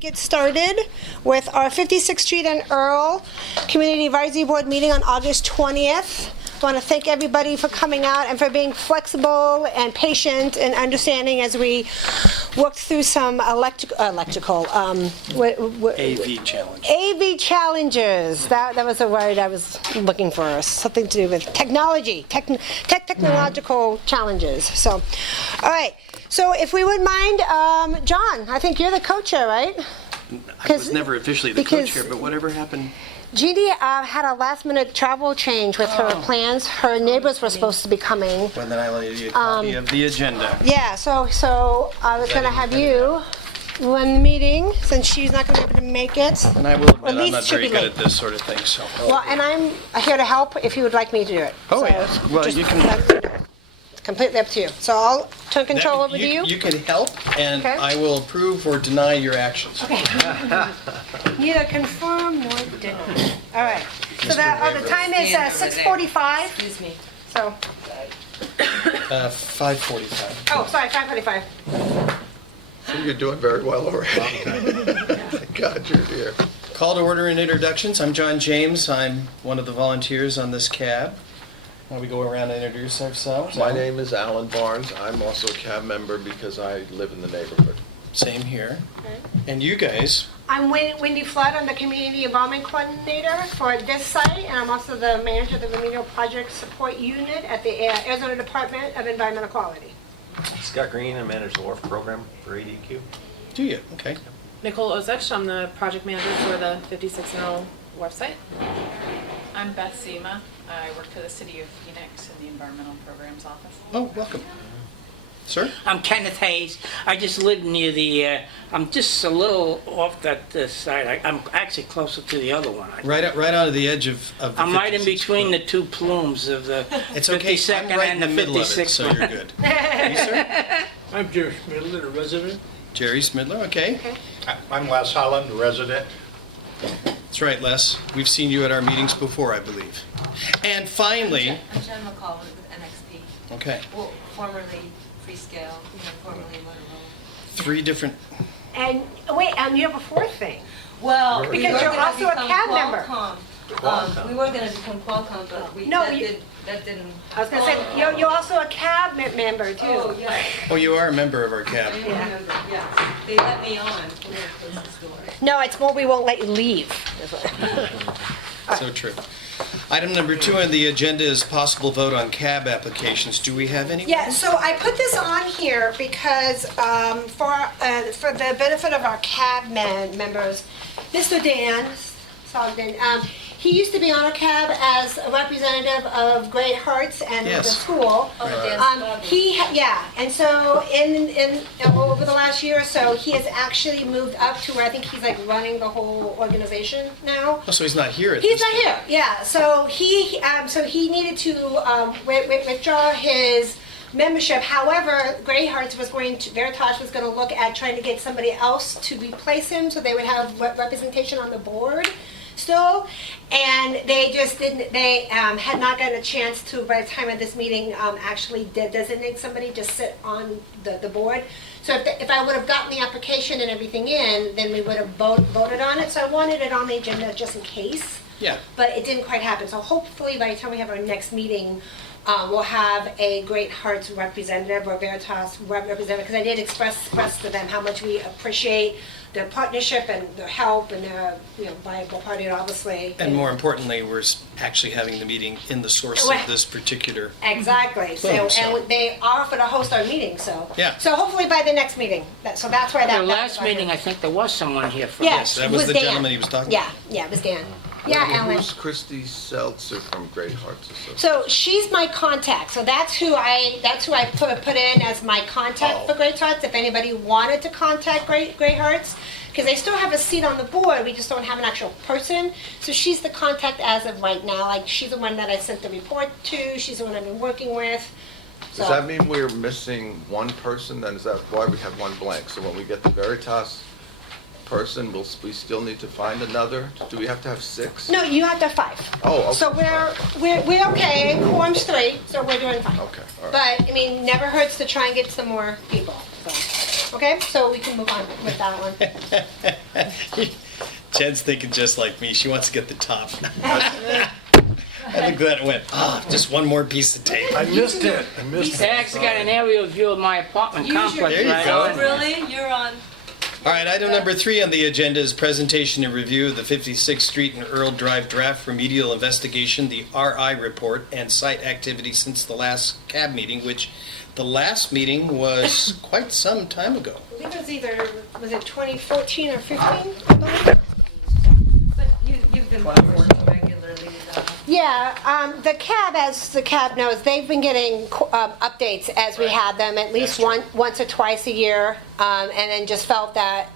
get started with our 56th Street and Earl Community Advisory Board meeting on August 20th. I want to thank everybody for coming out and for being flexible and patient and understanding as we worked through some electrical AV challenge. AV challenges. That was the word I was looking for. Something to do with technology, technological challenges. So, all right. So if we would mind, John, I think you're the co-chair, right? I was never officially the co-chair, but whatever happened? Jeannie had a last-minute travel change with her plans. Her neighbors were supposed to be coming. Well, then I will need a copy of the agenda. Yeah, so I was going to have you run the meeting since she's not going to be able to make it. And I will admit At least I'm not she'll very be good late. at this sort of thing, so. Well, and I'm here to help if you would like me to do it. Oh, So yes. Well, just you can. It's completely up to you. So I'll turn control over to you. You can help, and Okay. I will approve or deny your actions. Okay. Neither confirm nor deny. All right. So the time is 6:45. Excuse me. So, 5:45. oh, sorry, 5:45. So you're doing very well already. Thank God you're here. Call to order and introductions. I'm John James. I'm one of the volunteers on this cab. Now we go around and introduce ourselves. My name is Alan Barnes. I'm also a cab member because I live in the neighborhood. Same here. Okay. And you guys, I'm Wendy Flood. I'm the Community Involvement Coordinator for this site, and I'm also the manager of the Remedial Project Support Unit at the Arizona Department of Environmental Quality. Scott Green, I manage the WQARF program for ADQ. do you? Okay. Nicole Ozech, I'm the project manager for the 56 and Earl website. I'm Beth Seema. I work for the City of Phoenix in the Environmental Programs Office. Oh, welcome. Sir? I'm Kenneth Hayes. I just live near the, I'm just a little off that side. I'm actually closer to the other one. Right out of the edge of the I'm right in 56 between the foot. two plumes of the It's okay. 52nd I'm right and in the the middle of it, 56th so one. you're good. You, sir? I'm Jerry Smidler, a resident. Jerry Smidler, okay. I'm Les Holland, a resident. That's right, Les. We've seen you at our meetings before, I believe. And finally, I'm Jen McCall with NXP, okay, well, formerly Freescale, formerly Motorola. 3 different, And wait, you have a fourth thing. Well, Because we were you're gonna also a become cab member. Qualcomm. We were going to become Qualcomm, but that didn't. I was going to say, you're also a cab member, too. Oh, yeah. oh, you are a member of our cab. Yeah. They let me on. No, it's more we won't let you leave. So true. Item number 2 on the agenda is possible vote on cab applications. Do we have any? Yeah, so I put this on here because for the benefit of our cab members, Mr. Dan Sogden, he used to be on a cab as a representative of Great Hearts and the Yes. school. And so in over the last year or so, he has actually moved up to where I think he's like running the whole organization now. Oh, so he's not here at He's this not here, yeah. So he needed to withdraw his membership. However, Grey Hearts Veritas was going to look at trying to get somebody else to replace him so they would have representation on the board still. And they just didn't, they had not gotten a chance to, by the time of this meeting, actually designate somebody to sit on the board. So if I would have gotten the application and everything in, then we would have voted on it. So I wanted it on the agenda just in case. Yeah. But it didn't quite happen. So hopefully by the time we have our next meeting, we'll have a Great Hearts representative or Veritas representative, because I did express to them how much we appreciate their partnership and their help and their viable party, obviously. And more importantly, we're actually having the meeting in the source of this particular. Exactly. And they offer to host our meeting, so. Yeah. So hopefully by the next meeting. So that's why that. The last meeting, I think there was someone here for Yes, That it was was the Dan. gentleman he was talking Yeah, it was Dan. Yeah, Alan. Who's Christy Seltzer from Great Hearts Association? So she's my contact. So that's who I put in as my contact for Great Hearts. If anybody wanted to contact Great Hearts, because they still have a seat on the board, we just don't have an actual person. So she's the contact as of right now. Like she's the one that I sent the report to. She's the one I've been working with. So. Does that mean we're missing one person? Then is that why we have one blank? So when we get the Veritas person, we still need to find another? Do we have to have 6? No, you have to have 5. Oh, okay. So we're okay. Quorum's 3, so we're doing fine. Okay, all right. But I mean, never hurts to try and get some more people. So. Okay, so we can move on with that one. Jen's thinking just like me. She wants to get the top. I think that went, just one more piece of tape. I missed it. I missed I it. actually got an aerial view of my apartment Use your- complex. There you right go. on. Really? You're on. All right, item number 3 on the agenda is presentation and review of the 56th Street and Earl Drive draft remedial investigation, the RI report, and site activity since the last CAB meeting, which the last meeting was quite some time ago. I believe it was it 2014 or 15, I believe? But you've been working regularly though. Yeah, the CAB, as the CAB knows, they've been getting updates as we have them, at least once or twice a year, and then just felt that,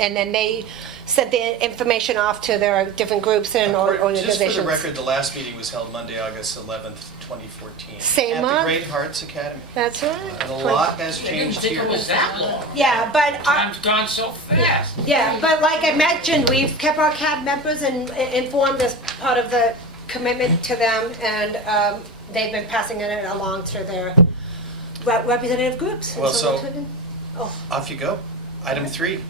and then they sent the information off to their different groups and organizations. Just for the record, the last meeting was held Monday, August 11th, 2014. Same At month? the Great Hearts Academy. That's right. And a lot has changed Didn't think here. it was that long. Yeah, but, Time's gone so fast. yeah, but like I mentioned, we've kept our CAB members informed as part of the commitment to them, and they've been passing it along to their representative groups. Well, so- Oh, Off you go. Item 3.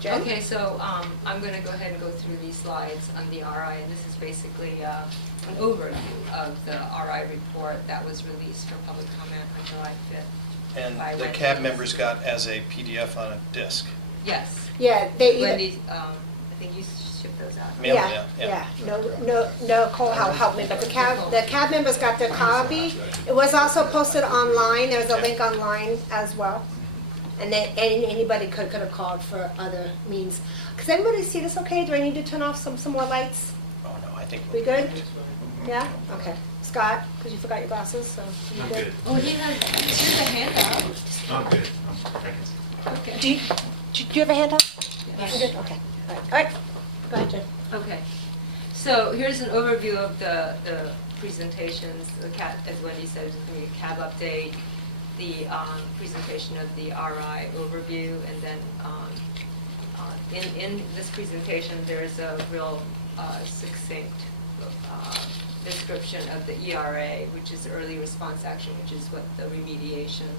Jen? Okay, so I'm going to go ahead and go through these slides on the RI, and this is basically an overview of the RI report that was released for public comment on July 5th. And By the Wendy. CAB members got as a PDF on a disc. Yes. Yeah, they, Wendy, I think you shipped those out. Mailed it yeah, out, yeah, no, Cole helped me, but the CAB members got their copy. It was also posted online, there was a link online as well. And then anybody could have called for other means. Does anybody see this okay? Do I need to turn off some more lights? Oh, no, I think. We good? Yeah? Okay. Scott, because you forgot your glasses, so you good? Oh, here's a handout. I'm good. I can see. Okay. Do you have a handout? Yes. You good? Okay. All right. Go ahead, Jen. Okay, so here's an overview of the presentations, the CAB, as Wendy said, it's going to be a CAB update, the presentation of the RI overview, and then in this presentation, there's a real succinct description of the ERA, which is early response action, which is what the remediation,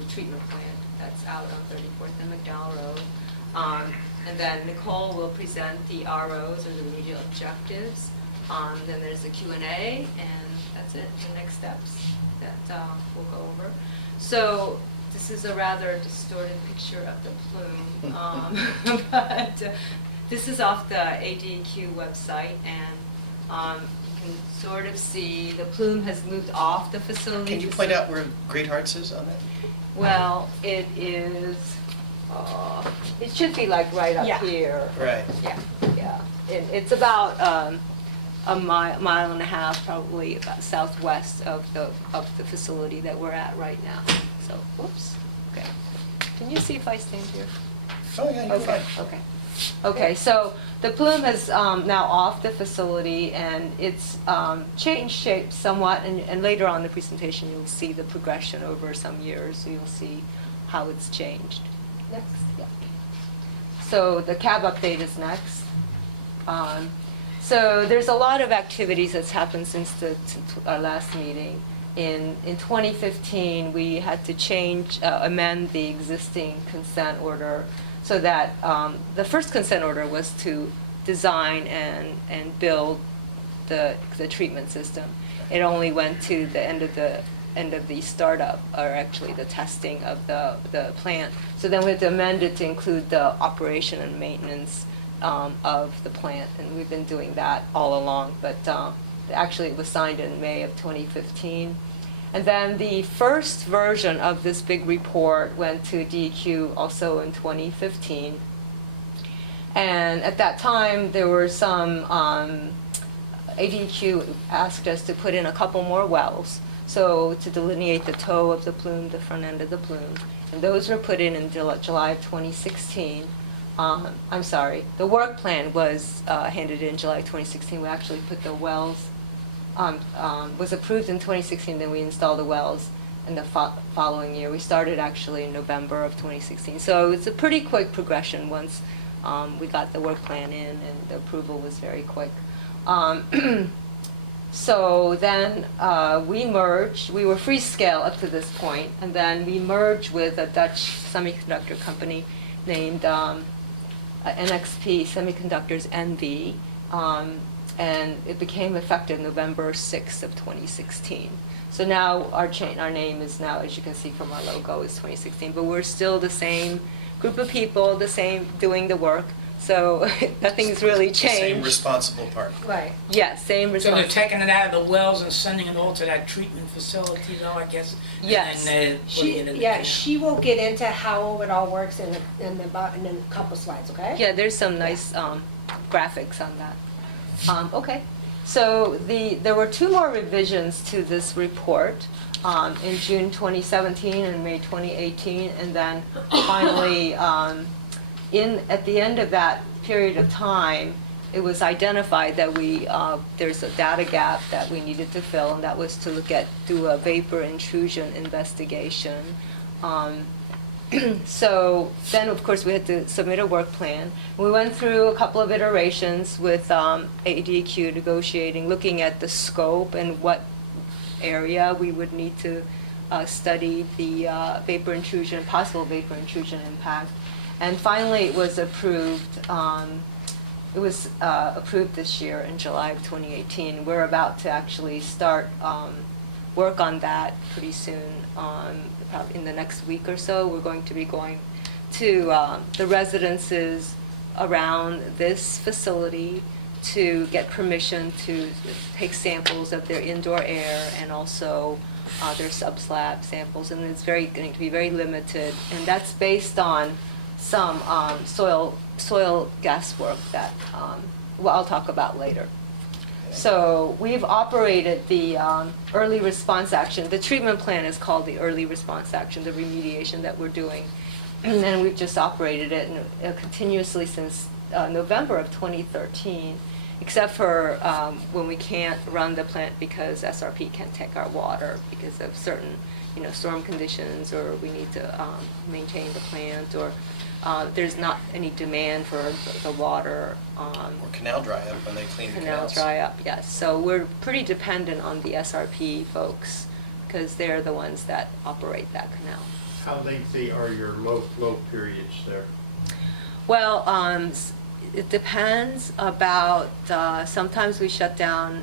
the treatment plan that's out on 34th and McDowell Road. And then Nicole will present the ROs, or the remedial objectives. Then there's a Q&A, and that's it, the next steps that we'll go over. So this is a rather distorted picture of the plume, but this is off the ADQ website, and you can sort of see the plume has moved off the facility. Can you point out where Great Hearts is on that? Well, it is, it should be like right up Yeah. here. Right. Yeah. It's about a mile and a half, probably about southwest of the facility that we're at right now. So, whoops, okay. Can you see if I stand here? Oh, yeah, you're Okay, fine. okay. Okay, so the plume is now off the facility, and it's changed shape somewhat, and later on in the presentation you'll see the progression over some years, so you'll see how it's changed. Next, yeah. So the CAB update is next. So there's a lot of activities that's happened since our last meeting. In 2015, we had to amend the existing consent order so that the first consent order was to design and build the treatment system. It only went to the end of the startup, or actually the testing of the plant. So then we had to amend it to include the operation and maintenance of the plant, and we've been doing that all along. But actually, it was signed in May of 2015. And then the first version of this big report went to DEQ also in 2015. And at that time, there were some, ADQ asked us to put in a couple more wells, so to delineate the toe of the plume, the front end of the plume. And those were put in July of 2016. I'm sorry, the work plan was handed in July 2016. We actually put the wells, was approved in 2016, then we installed the wells in the following year. We started actually in November of 2016. So it's a pretty quick progression once we got the work plan in, and the approval was very quick. So then we merged. We were Freescale up to this point, and then we merged with a Dutch semiconductor company named NXP Semiconductors NV, and it became effective November 6th of 2016. So now our name is now, as you can see from our logo, is 2016, but we're still the same group of people, the same doing the work. So nothing's really changed. Same responsible party. Right. Yes, same So response. they're taking it out of the wells and sending it all to that treatment facility, though, I guess? Yes. And then putting it in the Yeah, canal. she will get into how it all works in a couple slides, okay? Yeah, there's some nice graphics on that. Okay, so there were 2 more revisions to this report in June 2017 and May 2018, and then finally, at the end of that period of time, it was identified that there's a data gap that we needed to fill, and that was to do a vapor intrusion investigation. So then, of course, we had to submit a work plan. We went through a couple of iterations with ADQ negotiating, looking at the scope and what area we would need to study the vapor intrusion, possible vapor intrusion impact. And finally, it was approved. It was approved this year in July of 2018. We're about to actually start work on that pretty soon. Probably in the next week or so, we're going to be going to the residences around this facility to get permission to take samples of their indoor air and also their subslab samples, and it's going to be very limited, and that's based on some soil gas work that I'll talk about later. So we've operated the early response action. The treatment plan is called the early response action, the remediation that we're doing. And we've just operated it continuously since November of 2013, except for when we can't run the plant because SRP can't take our water because of certain storm conditions, or we need to maintain the plant, or there's not any demand for the water. Or canal dry up when they clean the Canal canals. dry up, yes. So we're pretty dependent on the SRP folks because they're the ones that operate that canal. How lengthy are your low flow periods there? Well, it depends. About sometimes we shut down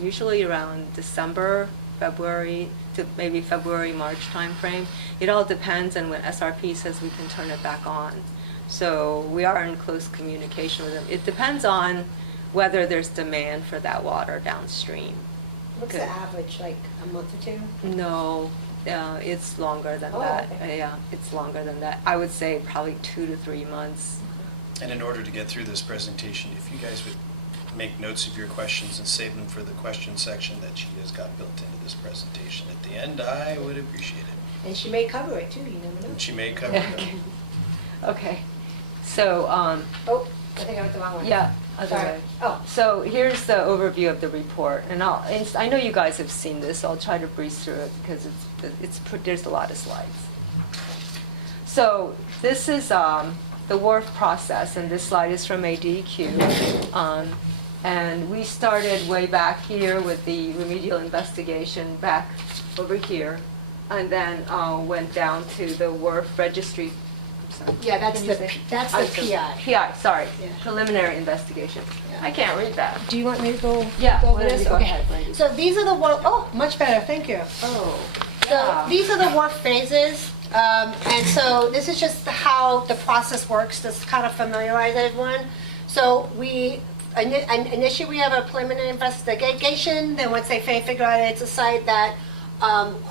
usually around December, February to maybe February, March timeframe. It all depends on when SRP says we can turn it back on. So we are in close communication with them. It depends on whether there's demand for that water downstream. What's the average, like a month or 2? No, it's longer than Oh, that. okay. Yeah, it's longer than that. I would say probably 2 to 3 months. And in order to get through this presentation, if you guys would make notes of your questions and save them for the question section that she has got built into this presentation at the end, I would appreciate it. And she may cover it too, you never know. And she may cover them. Okay, so, Oh, I think I went the wrong one. yeah, other Sorry. way. Oh, So here's the overview of the report, and I know you guys have seen this, so I'll try to breeze through it because there's a lot of slides. So this is the WQARF process, and this slide is from ADQ. And we started way back here with the remedial investigation back over here, and then went down to the WQARF registry. I'm sorry. yeah, that's Can you the say? PI. PI, sorry, Yeah. preliminary investigation. Yeah. I can't read that. Do you want me to go? Yeah, go over why don't this? you go Okay. ahead, Wendy. So these are much better, thank you. Oh, So yeah. these are the WQARF phases, and so this is just how the process works, to kind of familiarize everyone. So initially we have a preliminary investigation, then once they figure out it's a site that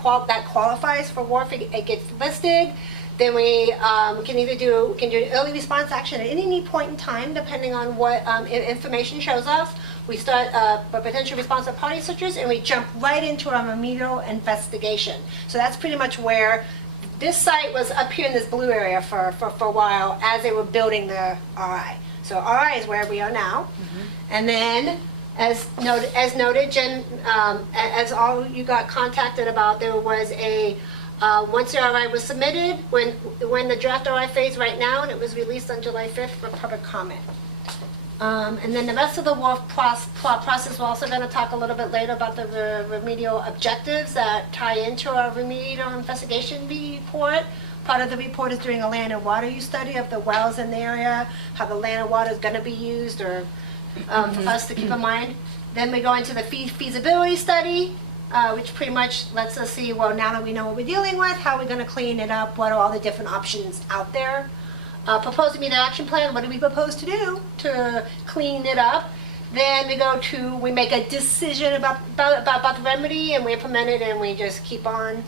qualifies for WQARF, it gets listed. Then we can do an early response action at any point in time, depending on what information shows us. We start a potential responsive party searches, and we jump right into our remedial investigation. So that's pretty much where this site was up here in this blue area for a while as they were building the RI. So RI is where we are now. And then, as noted, Jen, as all you got contacted about, there was once the RI was submitted, when the draft RI phase right now, and it was released on July 5th for public comment. And then the rest of the WQARF process, we're also going to talk a little bit later about the remedial objectives that tie into our remedial investigation report. Part of the report is doing a land and water use study of the wells in the area, how the land and water is going to be used, or for us to keep in mind. Then we go into the feasibility study, which pretty much lets us see, well, now that we know what we're dealing with, how we're going to clean it up, what are all the different options out there. Proposed immediate action plan, what do we propose to do to clean it up? Then we make a decision about the remedy, and we implement it, and we just keep on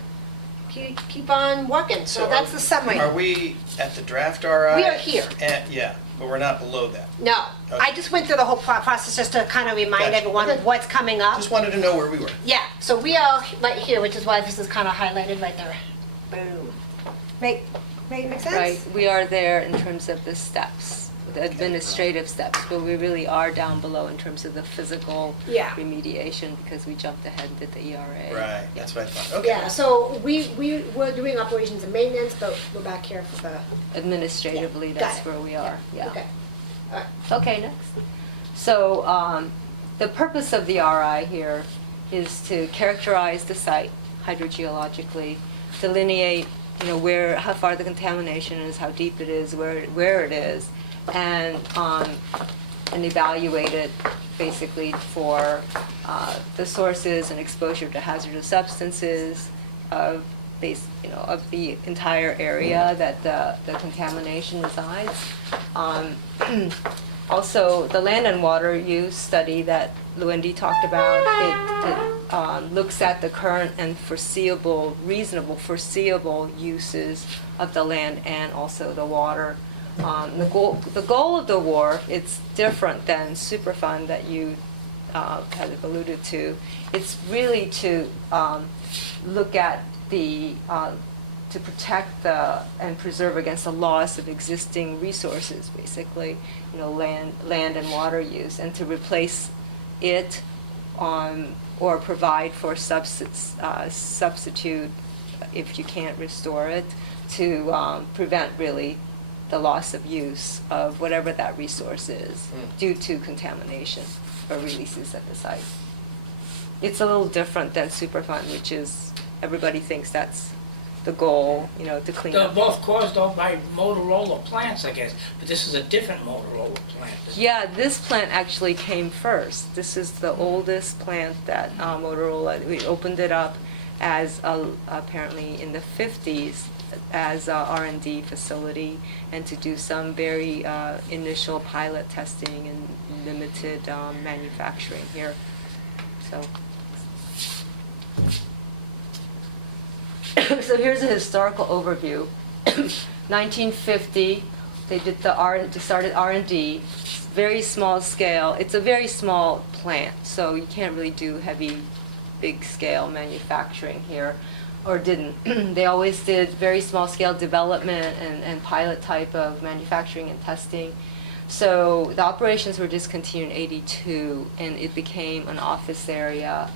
working. So that's the summary. Are we at the draft RI? We are here. Yeah, but we're not below that. No, I just went through the whole process just to kind of remind Gotcha. everyone Okay. what's coming up. Just wanted to know where we were. Yeah, so we are right here, which is why this is kind of highlighted right there. Boom. Make sense? Right, we are there in terms of the steps, the administrative steps, but we really are down below in terms of the physical Yeah. remediation because we jumped ahead and did the ERA. Right, that's what I thought. Okay. Yeah, so we're doing operations and maintenance, but we're back here for the. Administratively, Yeah, got that's it. where we are, yeah. Okay. All right. Okay, next. So, the purpose of the RI here is to characterize the site hydrogeologically, delineate, how far the contamination is, how deep it is, where it is, and evaluate it basically for the sources and exposure to hazardous substances of the entire area that the contamination resides. Also, the land and water use study that Luendi talked about, it looks at the current and reasonable foreseeable uses of the land and also the water. The goal of the WQARF, it's different than Superfund that you had alluded to. It's really to look at to protect and preserve against the loss of existing resources, basically, land and water use, and to replace it or provide for substitute if you can't restore it, to prevent really the loss of use of whatever that resource is due to contamination or releases at the site. It's a little different than Superfund, which is, everybody thinks that's the goal, to clean They're up. both caused by Motorola plants, I guess, but this is a different Motorola plant. Yeah, this plant actually came first. This is the oldest plant that Motorola, we opened it up as apparently in the 50s as a R&D facility and to do some very initial pilot testing and limited manufacturing here. So. So here's a historical overview. 1950, they started R&D, very small scale. It's a very small plant, so you can't really do heavy, big scale manufacturing here, or didn't. They always did very small scale development and pilot type of manufacturing and testing. So the operations were discontinued in '82, and it became an office area,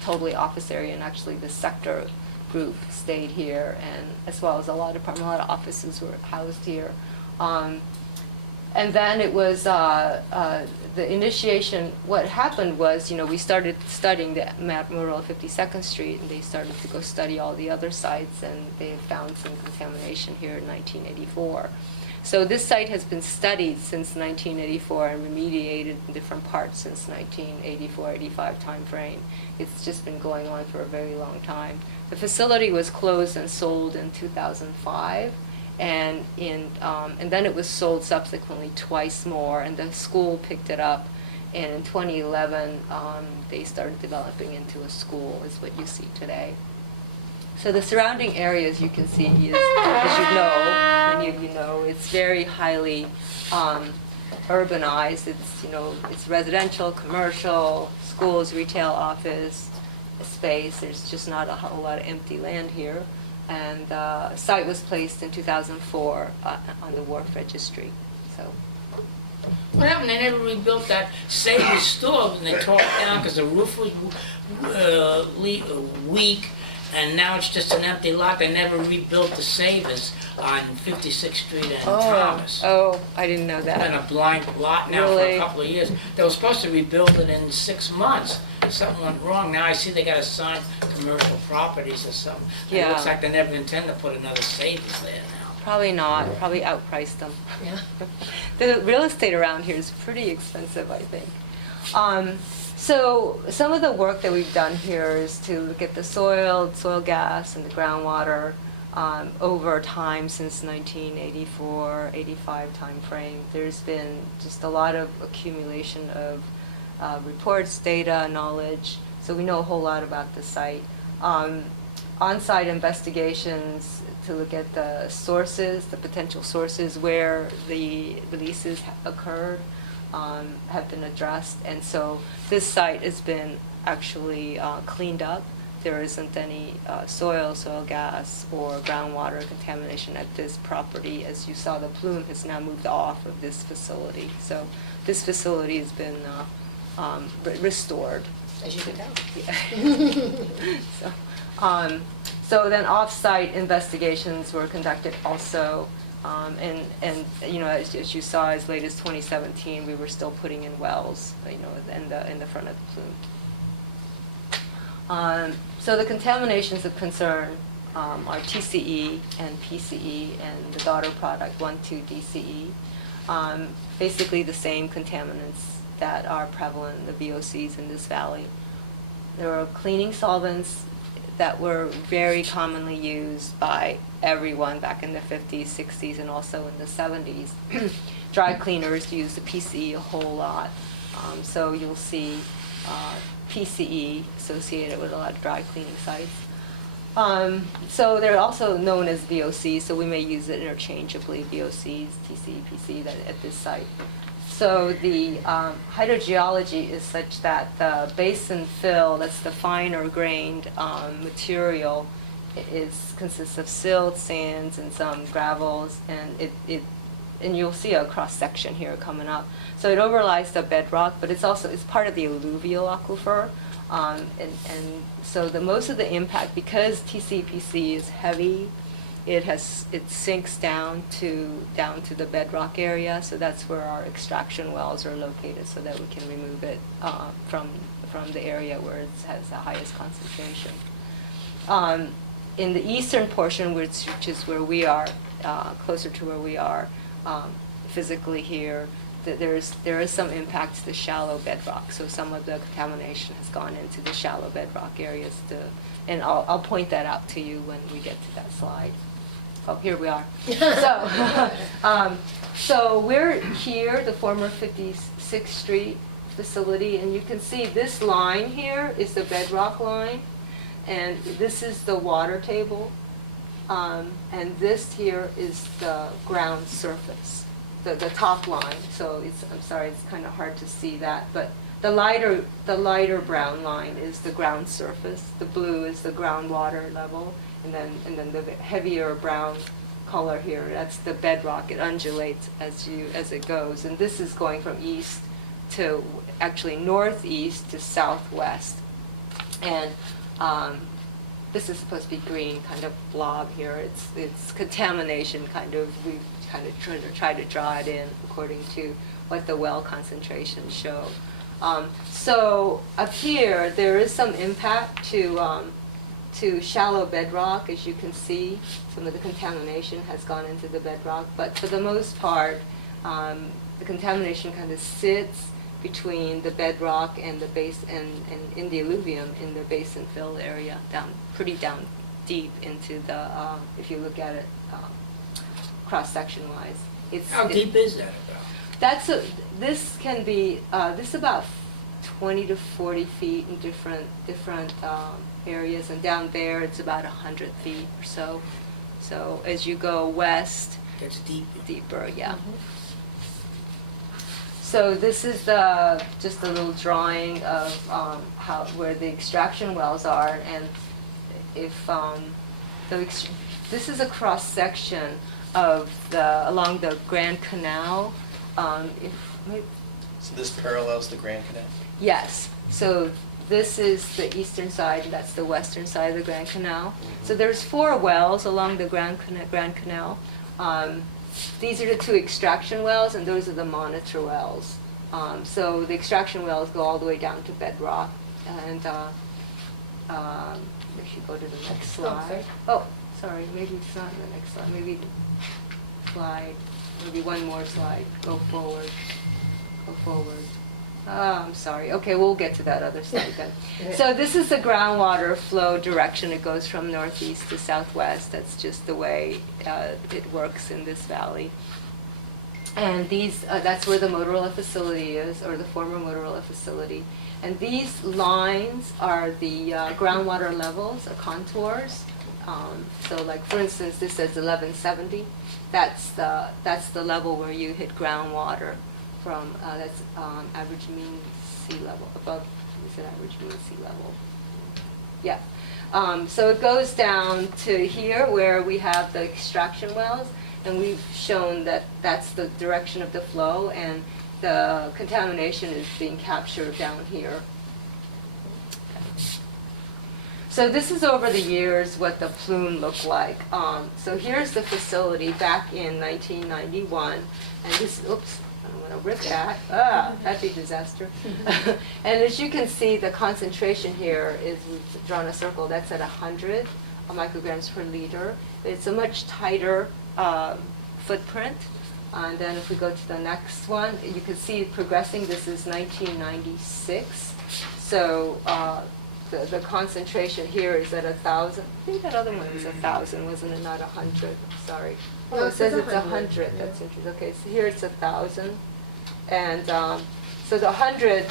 totally office area, and actually the sector group stayed here, and as well as a lot of offices were housed here. And then it was the initiation. What happened was, we started studying the Motorola 52nd Street, and they started to go study all the other sites, and they found some contamination here in 1984. So this site has been studied since 1984 and remediated in different parts since 1984-85 timeframe. It's just been going on for a very long time. The facility was closed and sold in 2005, and then it was sold subsequently twice more, and the school picked it up, and in 2011 they started developing into a school, is what you see today. So the surrounding areas you can see is, as you know, many of you know, it's very highly urbanized. It's residential, commercial, schools, retail, office space. There's just not a whole lot of empty land here. And the site was placed in 2004 on the WQARF registry. So. What happened? They never rebuilt that Savers store, and they tore it down because the roof was weak, and now it's just an empty lot. They never rebuilt the Savers on 56th Street and Oh, Thomas. oh, I didn't know It's been that. a blind lot now for Really? a couple of years. They were supposed to rebuild it in 6 months. Something went wrong. Now I see they got assigned commercial properties or something. It Yeah. looks like they never intend to put another Savers there now. Probably not, probably outpriced them. Yeah. The real estate around here is pretty expensive, I think. So some of the work that we've done here is to look at the soil gas, and the groundwater over time since 1984, 85 timeframe. There's been just a lot of accumulation of reports, data, knowledge, so we know a whole lot about the site. On-site investigations to look at the sources, the potential sources where the releases occurred, have been addressed, and so this site has been actually cleaned up. There isn't any soil gas, or groundwater contamination at this property. As you saw, the plume has now moved off of this facility. So this facility has been restored. As you can tell. So then off-site investigations were conducted also, and you know, as you saw, as late as 2017, we were still putting in wells, you know, in the front of the plume. So the contaminations of concern are TCE and PCE and the daughter product 1,2-DCE. Basically the same contaminants that are prevalent in the VOCs in this valley. There are cleaning solvents that were very commonly used by everyone back in the 50s, 60s, and also in the 70s. Dry cleaners use the PCE a whole lot. So you'll see PCE associated with a lot of dry cleaning sites. So they're also known as VOCs, so we may use it interchangeably, VOCs, TCE, PCE, at this site. So the hydrogeology is such that the basin fill, that's the finer grained material, consists of silt, sands, and some gravels, and and you'll see a cross section here coming up. So it overlies the bedrock, but it's part of the alluvial aquifer, and so most of the impact, because TCPC is heavy, it sinks down to the bedrock area. So that's where our extraction wells are located, so that we can remove it from the area where it has the highest concentration. In the eastern portion, which is where we are, closer to where we are physically here, there is some impact to the shallow bedrock. So some of the contamination has gone into the shallow bedrock areas, and I'll point that out to you when we get to that slide. Oh, here we are. So we're here, the former 56th Street facility, and you can see this line here is the bedrock line, and this is the water table, and this here is the ground surface, the top line. So I'm sorry, it's kind of hard to see that, but the lighter brown line is the ground surface. The blue is the groundwater level. And then the heavier brown color here, that's the bedrock. It undulates as it goes. And this is going from east to actually northeast to southwest. And this is supposed to be green, kind of blob here. It's contamination kind of. We kind of try to draw it in according to what the well concentrations show. So up here, there is some impact to shallow bedrock. As you can see, some of the contamination has gone into the bedrock, but for the most part, the contamination kind of sits between the bedrock and the base, and in the alluvium in the basin fill area, pretty down deep into the, if you look at it cross-section wise. How deep is that about? This can be, this about 20 to 40 feet in different areas, and down there it's about 100 feet or so. So as you go west, Gets deeper, yeah. Mm-hmm. So this is just a little drawing of where the extraction wells are, and if this is a cross section of along the Grand Canal. So this parallels the Grand Canal? Yes. So This is the eastern side, and that's the western side of the Grand Canal. So there's 4 wells along the Grand Canal. These are the 2 extraction wells, and those are the monitor wells. So the extraction wells go all the way down to bedrock. And if you go to the next slide. Oh, sorry, maybe it's not the next slide. Maybe one more slide. Go forward. Oh, I'm sorry. Okay, we'll get to that other slide then. So this is the groundwater flow direction. It goes from northeast to southwest. That's just the way it works in this valley. And that's where the Motorola facility is, or the former Motorola facility. And these lines are the groundwater levels, or contours. So like, for instance, this says 1170. That's the level where you hit groundwater from, that's average mean sea level, above, is it average mean sea level? Yeah. So it goes down to here where we have the extraction wells, and we've shown that that's the direction of the flow, and the contamination is being captured down here. So this is over the years what the plume looked like. So here's the facility back in 1991, and this, oops, I don't want to rip that. That'd be a disaster. And as you can see, the concentration here is, we've drawn a circle, that's at 100 micrograms per liter. It's a much tighter footprint. And then if we go to the next one, you can see it progressing. This is 1996. So the concentration here is at 1,000. I think that other one was 1,000, wasn't it? Not 100. Sorry. No, Oh, it it says says it's 100. 100. That's interesting. Okay, so here it's 1,000. And so the 100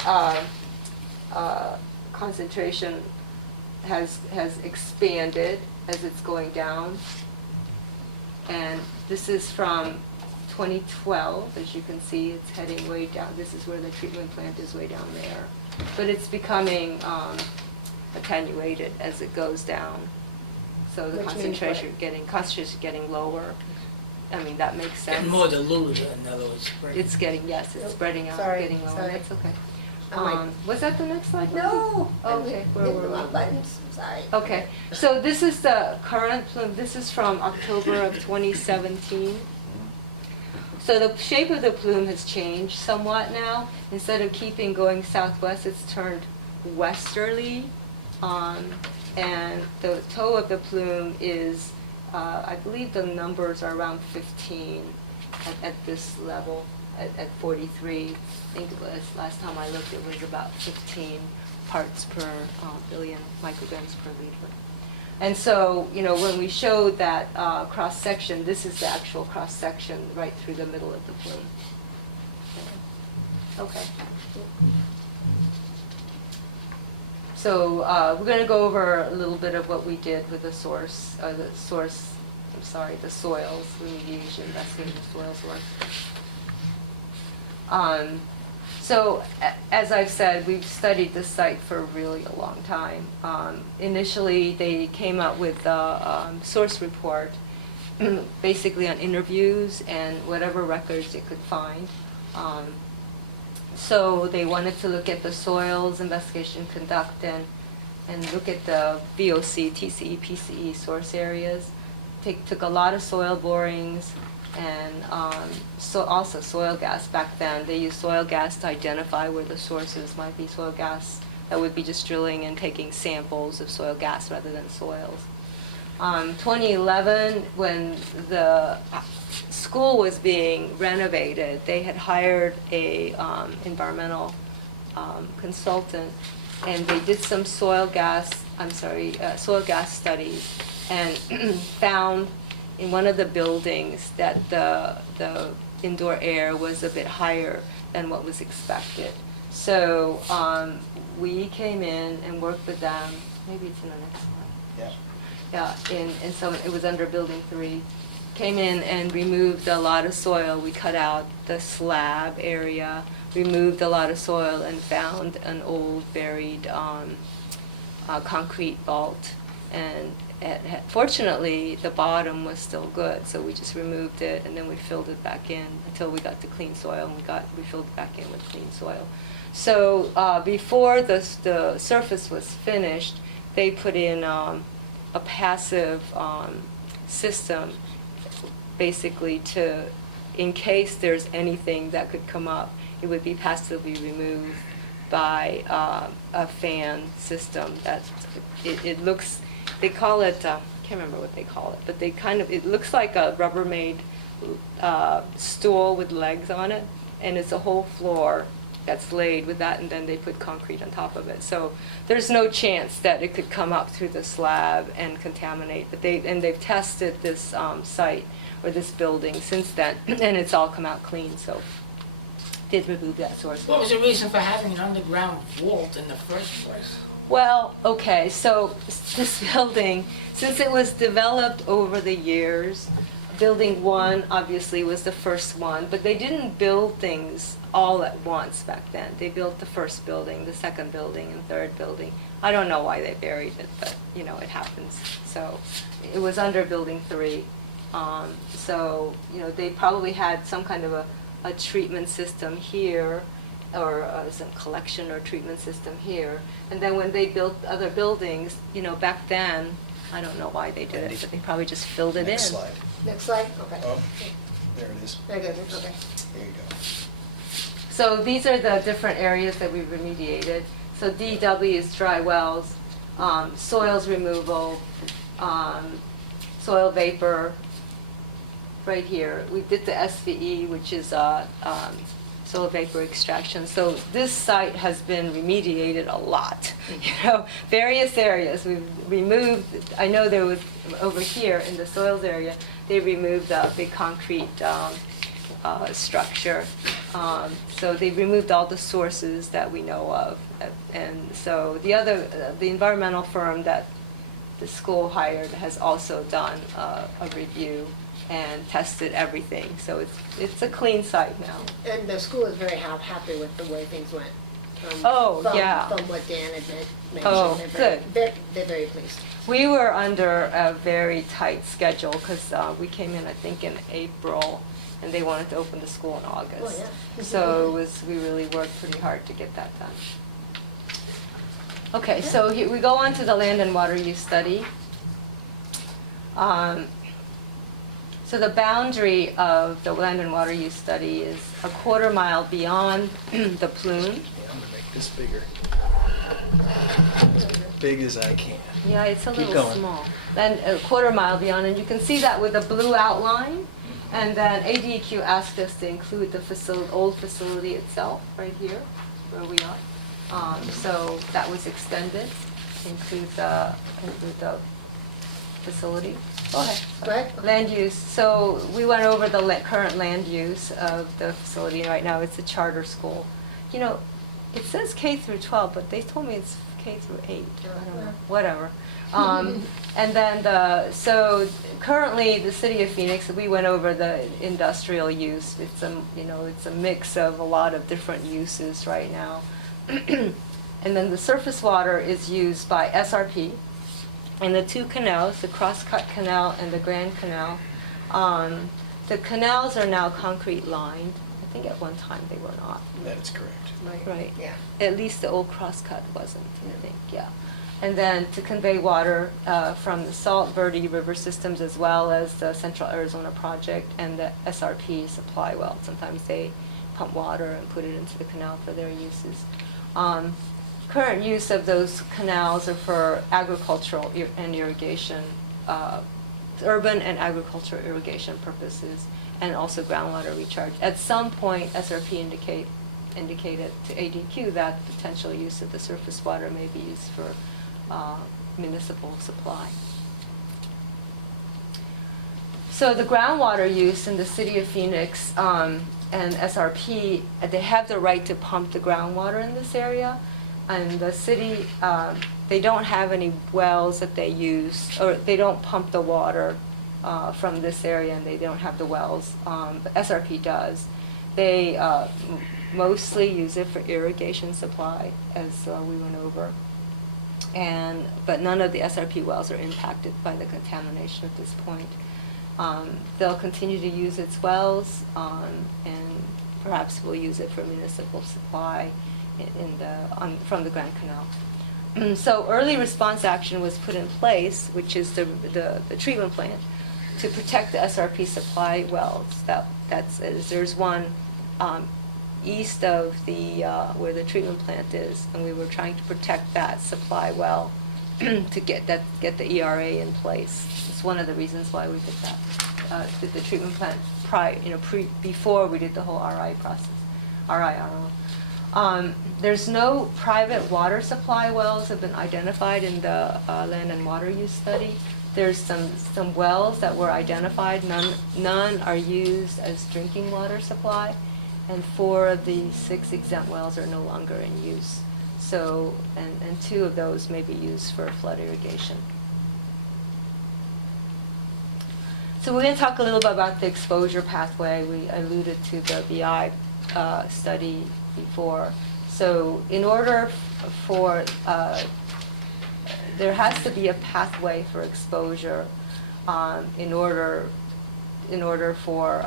concentration has expanded as it's going down. And this is from 2012. As you can see, it's heading way down. This is where the treatment plant is, way down there. But it's becoming attenuated as it goes down. So the Which means concentration getting lower. I mean, that makes sense. And more dilute, in other words. Right? It's getting, yes, it's Nope. spreading out, Sorry, getting lower. sorry. That's okay. I'm like- Was that the next slide? No. Okay, where Hit were the we? wrong buttons, I'm sorry. Okay, so this is the current plume. This is from October of 2017. So the shape of the plume has changed somewhat now. Instead of keeping going southwest, it's turned westerly. And the toe of the plume is, I believe the numbers are around 15 at this level, at 43. I think it was, last time I looked, it was about 15 parts per billion micrograms per liter. And so, you know, when we showed that cross-section, this is the actual cross-section right through the middle of the plume. Okay. So we're going to go over a little bit of what we did with the soils, remediation, investigating the soil source. So as I've said, we've studied this site for really a long time. Initially, they came out with a source report, basically on interviews and whatever records they could find. So they wanted to look at the soils investigation conduct and look at the VOC, TCE, PCE source areas. Took a lot of soil borings and so also soil gas. Back then, they used soil gas to identify where the sources might be. Soil gas that would be just drilling and taking samples of soil gas rather than soils. 2011, when the school was being renovated, they had hired a environmental consultant, and they did some soil gas studies, and found in one of the buildings that the indoor air was a bit higher than what was expected. So we came in and worked with them. Maybe it's in the next one. Yeah, and so it was under Building 3. Came in and removed a lot of soil. We cut out the slab area, removed a lot of soil, and found an old buried concrete vault. fortunately, the bottom was still good, so we just removed it and then we filled it back in until we got to clean soil, and we filled it back in with clean soil. So before the surface was finished, they put in a passive system, basically to, in case there's anything that could come up, it would be passively removed by a fan system. It looks, they call it, I can't remember what they call it, but it looks like a Rubbermaid stool with legs on it, and it's a whole floor that's laid with that, and then they put concrete on top of it. So there's no chance that it could come up through the slab and contaminate. But they've tested this site or this building since then, and it's all come out clean. So did remove that source. What was the reason for having an underground vault in the first place? Well, okay, so this building, since it was developed over the years, Building 1 obviously was the first one, but they didn't build things all at once back then. They built the first building, the second building, and third building. I don't know why they buried it, but it happens. So it was under Building 3. So they probably had some kind of a treatment system here, or some collection or treatment system here. And then when they built other buildings, back then, I don't know why they did it, but they probably just filled it in. Next slide. Next slide, okay. Oh, there it is. Very good, okay. There you go. So these are the different areas that we've remediated. So DW is dry wells, soils removal, soil vapor, right here. We did the SVE, which is soil vapor extraction. So this site has been remediated a lot. Various areas we've removed. I know there was over here in the soils area, they removed a big concrete structure. So they removed all the sources that we know of. And so the environmental firm that the school hired has also done a review and tested everything. So it's a clean site now. And the school is very happy with the way things went. Yeah. From what Dan had mentioned. Oh, They're good. They're very pleased. We were under a very tight schedule because we came in, I think, in April, and they wanted to open the school in August. Oh, yeah. So we really worked pretty hard to get that done. Okay, so here we go on to the land and water use study. So the boundary of the land and water use study is a 1/4 mile beyond the plume. Yeah, I'm gonna make this bigger. As big as I can. Yeah, it's a Keep little going. small. Then a 1/4 mile beyond, and you can see that with a blue outline. And then ADQ asked us to include the old facility itself, right here, where we are. So that was extended, include the facility. Go ahead. Go ahead. Land use. So we went over the current land use of the facility. Right now, it's a charter school. It says K through 12, but they told me it's K through 8. I don't know. Whatever. And then so currently the city of Phoenix, we went over the industrial use. It's a mix of a lot of different uses right now. And then the surface water is used by SRP. And the two canals, the Crosscut Canal and the Grand Canal, the canals are now concrete lined. I think at one time they were not. That is correct. Right. Yeah. At least the old Crosscut wasn't, I think, yeah. And then to convey water from the Salt Verde River systems, as well as the Central Arizona Project and the SRP supply well. Sometimes they pump water and put it into the canal for their uses. Current use of those canals are for agricultural and irrigation, urban and agricultural irrigation purposes, and also groundwater recharge. At some point, SRP indicated to ADQ that potential use of the surface water may be used for municipal supply. So the groundwater use in the city of Phoenix and SRP, they have the right to pump the groundwater in this area. And the city, they don't have any wells that they use, or they don't pump the water from this area, and they don't have the wells, but SRP does. They mostly use it for irrigation supply, as we went over. But none of the SRP wells are impacted by the contamination at this point. They'll continue to use its wells, and perhaps we'll use it for municipal supply from the Grand Canal. So early response action was put in place, which is the treatment plant, to protect the SRP supply wells. There's one east of where the treatment plant is, and we were trying to protect that supply well to get the ERA in place. It's one of the reasons why we did that. Did the treatment plant before we did the whole RI process, RO. There's no private water supply wells have been identified in the land and water use study. There's some wells that were identified. None are used as drinking water supply, and 4 of the 6 exempt wells are no longer in use. So, and 2 of those may be used for flood irrigation. So we're going to talk a little bit about the exposure pathway. We alluded to the BI study before. So in order for, there has to be a pathway for exposure in order for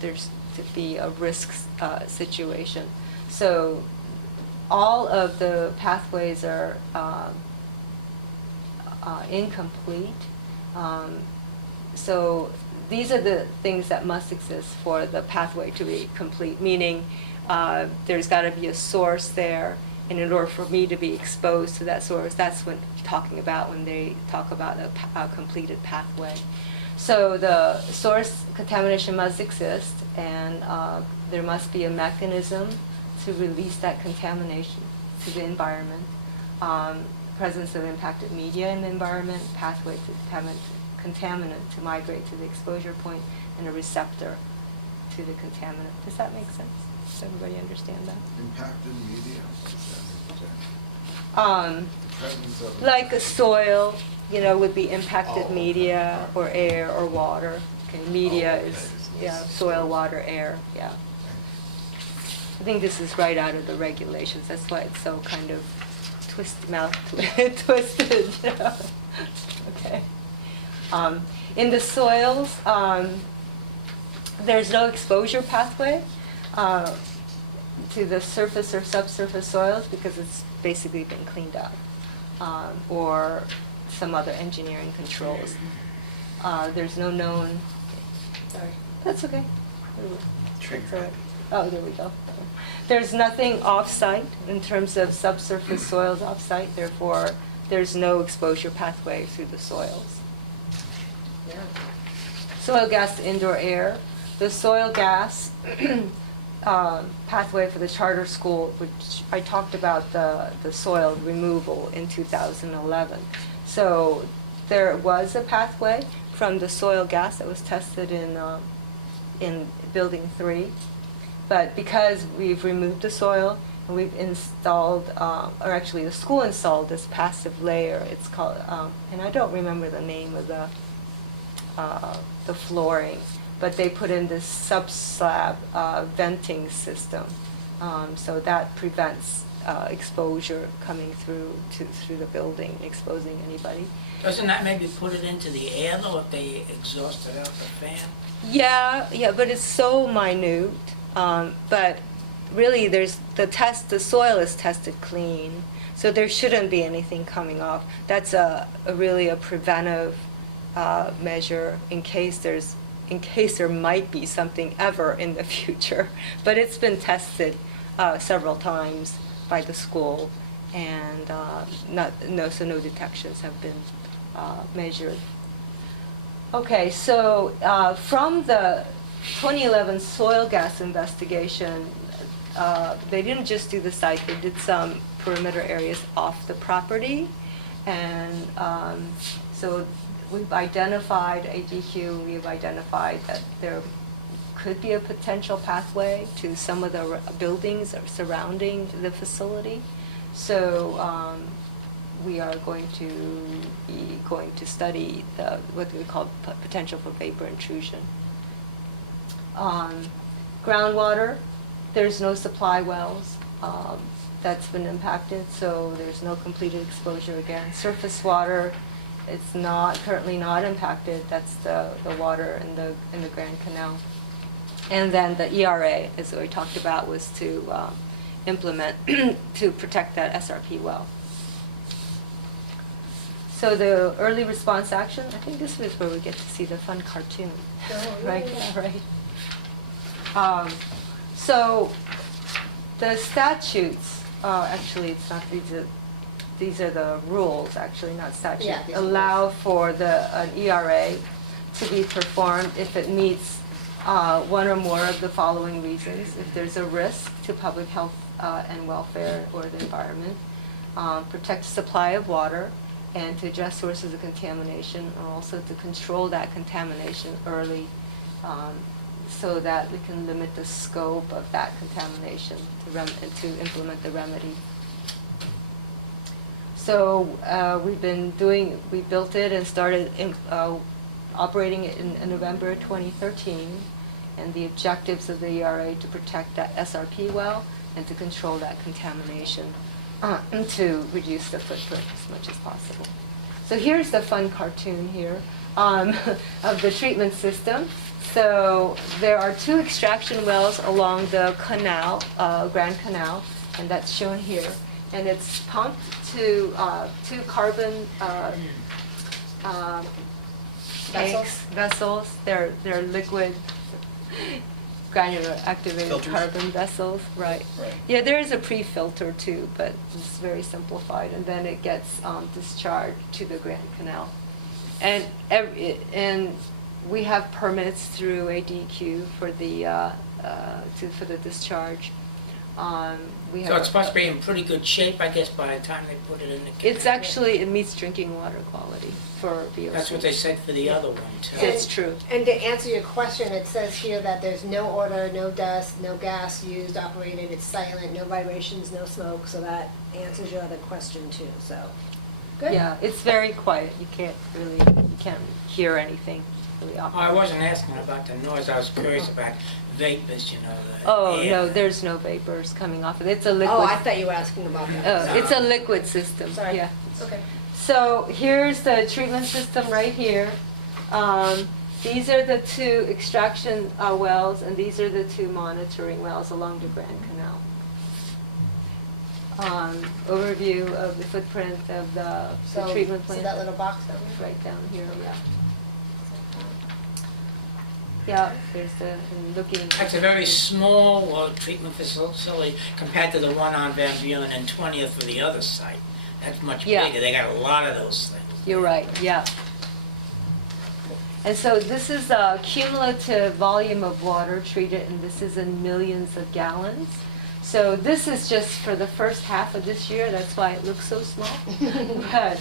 there's to be a risk situation. So all of the pathways are incomplete. So these are the things that must exist for the pathway to be complete, meaning there's got to be a source there, and in order for me to be exposed to that source, that's what talking about when they talk about a completed pathway. So the source contamination must exist, and there must be a mechanism to release that contamination to the environment. Presence of impacted media in the environment, pathway to contaminant to migrate to the exposure point, and a receptor to the contaminant. Does that make sense? Does everybody understand that? Impacted media? Presence of Like a soil, would be impacted Oh, media, okay. or air or water. Okay, media Oh, okay. is, soil, water, air, yeah. I think this is right out of the regulations. That's why it's so kind of twisted. Okay. In the soils, there's no exposure pathway to the surface or subsurface soils because it's basically been cleaned up, or some other engineering controls. There's no known. Sorry, that's okay. That's all right. Oh, there we go. There's nothing off-site in terms of subsurface soils off-site. Therefore, there's no exposure pathway through the soils. Soil gas to indoor air. The soil gas pathway for the charter school, which I talked about the soil removal in 2011. So there was a pathway from the soil gas that was tested in Building 3. But because we've removed the soil and we've installed, or actually the school installed this passive layer, it's called, and I don't remember the name of the flooring, but they put in this sub-slab venting system. So that prevents exposure coming through the building, exposing anybody. Doesn't that maybe put it into the air though if they exhaust it out the fan? Yeah, but it's so minute. But really, the soil is tested clean, so there shouldn't be anything coming off. That's really a preventive measure in case there might be something ever in the future. But it's been tested several times by the school, and no detections have been measured. Okay, so from the 2011 soil gas investigation, they didn't just do the site, they did some perimeter areas off the property. And so we've identified, AGQ, we've identified that there could be a potential pathway to some of the buildings surrounding the facility. So we are going to study what we call potential for vapor intrusion. Groundwater, there's no supply wells. that's been impacted, so there's no completed exposure again. Surface water, it's currently not impacted, that's the water in the Grand Canal. And then the ERA, as we talked about, was to implement, to protect that SRP well. So the early response action, I think this is where we get to see the fun cartoon. Right, yeah, right. So the statutes, actually it's not, these are the rules, actually, not statutes, Yeah, these are allow for an ERA to be performed if it meets one or more of the following reasons. If there's a risk to public health and welfare or the environment, protect supply of water, and to address sources of contamination, and also to control that contamination early, so that we can limit the scope of that contamination to implement the remedy. So we built it and started operating it in November 2013, and the objectives of the ERA to protect that SRP well and to control that contamination, and to reduce the footprint as much as possible. So here's the fun cartoon here of the treatment system. So there are 2 extraction wells along the canal, Grand Canal, and that's shown here. And it's pumped to 2 carbon vessels. They're liquid granular activated Filters? carbon vessels, right? Right. Yeah, there is a pre-filter too, but it's very simplified, and then it gets discharged to the Grand Canal. And we have permits through ADQ for the discharge. We So have. it's supposed to be in pretty good shape, I guess, by the time they put it in the canal. It's actually, it meets drinking water quality for VOC. That's what they said for the other one, too. It's true. And to answer your question, it says here that there's no odor, no dust, no gas used, operated, it's silent, no vibrations, no smoke, so that answers your other question too, so. Good? Yeah, it's very quiet. You can't hear anything really Oh, I operate. wasn't asking about the noise, I was curious about vapors, you know, the Oh, air. no, there's no vapors coming off it. It's a liquid. Oh, I thought you were asking about that. It's a liquid system, Sorry. yeah. Okay. So here's the treatment system right here. These are the 2 extraction wells, and these are the 2 monitoring wells along the Grand Canal. Overview of the footprint of the treatment plant. So that little box down there? Right down here, yeah. Yeah, there's and looking. That's a very small treatment facility compared to the one on Van Buren and 20th for the other site. That's much Yeah. bigger, they got a lot of those things. You're right, yeah. And so this is a cumulative volume of water treated, and this is in millions of gallons. So this is just for the first half of this year, that's why it looks so small. But